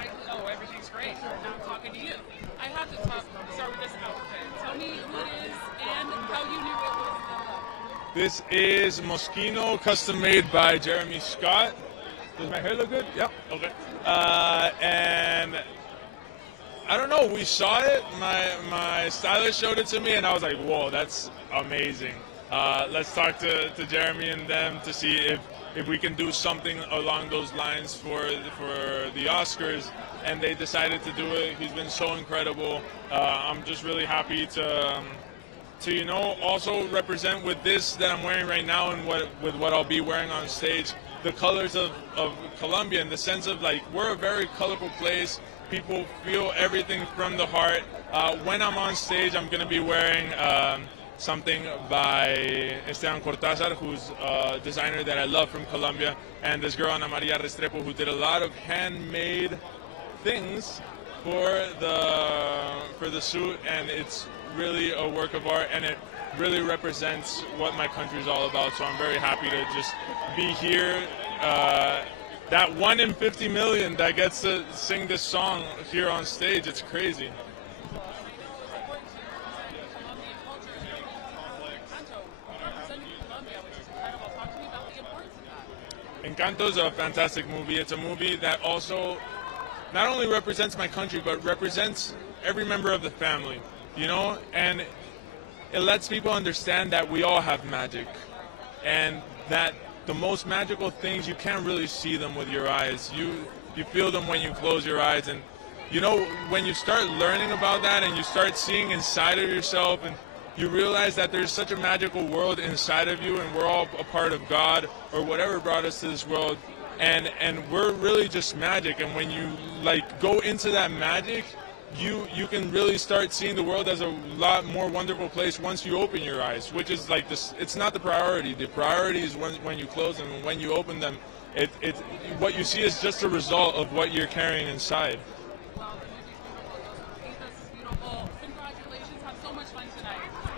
Everything's great. Now I'm talking to you. I have to start with this outfit. Tell me who it is and how you knew it was. This is Moschino, custom made by Jeremy Scott. Does my hair look good? Yep. Okay. And I don't know. We saw it. My stylist showed it to me, and I was like, "Whoa, that's amazing." Let's talk to Jeremy and them to see if if we can do something along those lines for the Oscars, and they decided to do it. He's been so incredible. I'm just really happy to also represent with this that I'm wearing right now and with what I'll be wearing on stage, the colors of Colombia, in the sense of like, we're a very colorful place. People feel everything from the heart. When I'm on stage, I'm going to be wearing something by Esteban Cortázar, who's a designer that I love from Colombia, and this girl, Ana Maria Restrepo, who did a lot of handmade things for the suit, and it's really a work of art, and it really represents what my country is all about. So I'm very happy to just be here. That 1 in 50 million that gets to sing this song here on stage, it's crazy. Encanto is a fantastic movie. It's a movie that also not only represents my country, but represents every member of the family, you know? And it lets people understand that we all have magic, and that the most magical things, you can't really see them with your eyes. You feel them when you close your eyes. And you know, when you start learning about that and you start seeing inside of yourself, and you realize that there's such a magical world inside of you, and we're all a part of God or whatever brought us to this world, and we're really just magic. And when you like go into that magic, you can really start seeing the world as a lot more wonderful place once you open your eyes, which is like this. It's not the priority. The priority is when you close them, and when you open them, what you see is just a result of what you're carrying inside.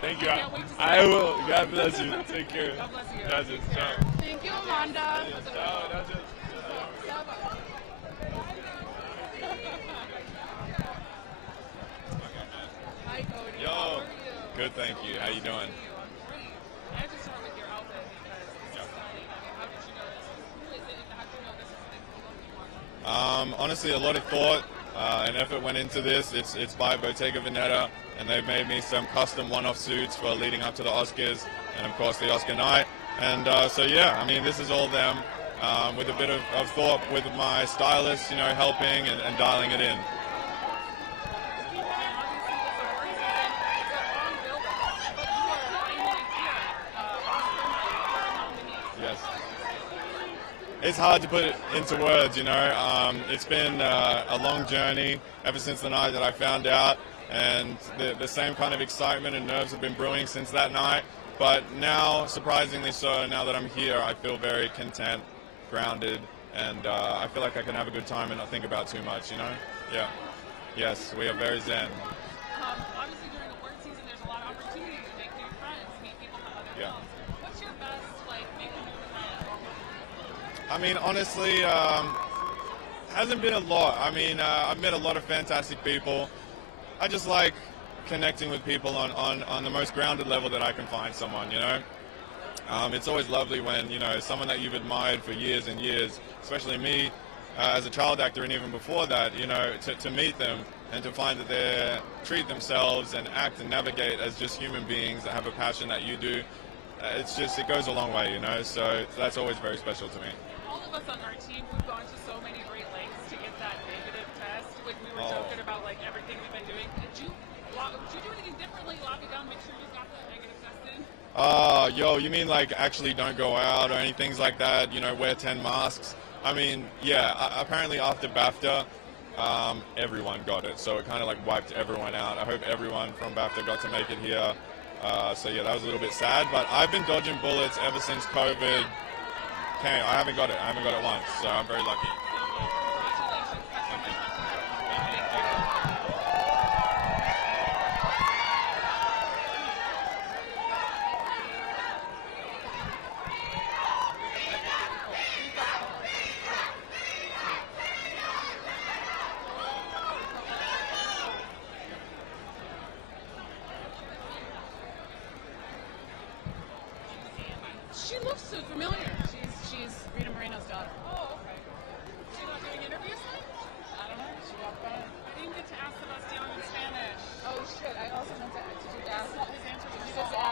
Thank you. I will. God bless you. Take care. God bless you. Gracias. Ciao. Thank you, Amanda. Ciao. Gracias. Hi, Cody. Yo. How are you? Good, thank you. How you doing? I have to start with your outfit because this is stunning. I mean, how did you know this? How did you know this is the Colombian one? Honestly, a lot of thought and effort went into this. It's by Bottega Veneta, and they've made me some custom one-off suits for leading up to the Oscars, and of course the Oscar night. And so yeah, I mean, this is all them with a bit of thought with my stylist, you know, helping and dialing it in. Yes. It's hard to put it into words, you know. It's been a long journey ever since the night that I found out, and the same kind of excitement and nerves have been brewing since that night. But now, surprisingly so, now that I'm here, I feel very content, grounded, and I feel like I can have a good time and not think about too much, you know? Yeah. Yes, we are very zen. Obviously, during the work season, there's a lot of opportunities to make new friends, meet people from other films. What's your best, like, making new friends? I mean, honestly, hasn't been a lot. I mean, I've met a lot of fantastic people. I just like connecting with people on the most grounded level that I can find someone, you know? It's always lovely when, you know, someone that you've admired for years and years, especially me, as a child actor and even before that, you know, to meet them and to find that they treat themselves and act and navigate as just human beings that have a passion that you do, it's just, it goes a long way, you know? So that's always very special to me. All of us on our team, we've gone to so many great lengths to get that negative test. Like, we were joking about, like, everything we've been doing. Did you do anything differently? Lock it down, make sure you got that negative test in? Yo, you mean like actually don't go out or any things like that, you know, wear 10 masks? I mean, yeah, apparently after BAFTA, everyone got it. So it kind of like wiped everyone out. I hope everyone from BAFTA got to make it here. So yeah, that was a little bit sad, but I've been dodging bullets ever since COVID. Okay, I haven't got it. I haven't got it once, so I'm very lucky. She looks so familiar. She's Rita Moreno's daughter. Oh, okay. She's not doing interviews then? I don't know. She walked by. I didn't get to ask Sebastian in Spanish. Oh shit! I also meant to. Did you ask his answer? Did you just ask?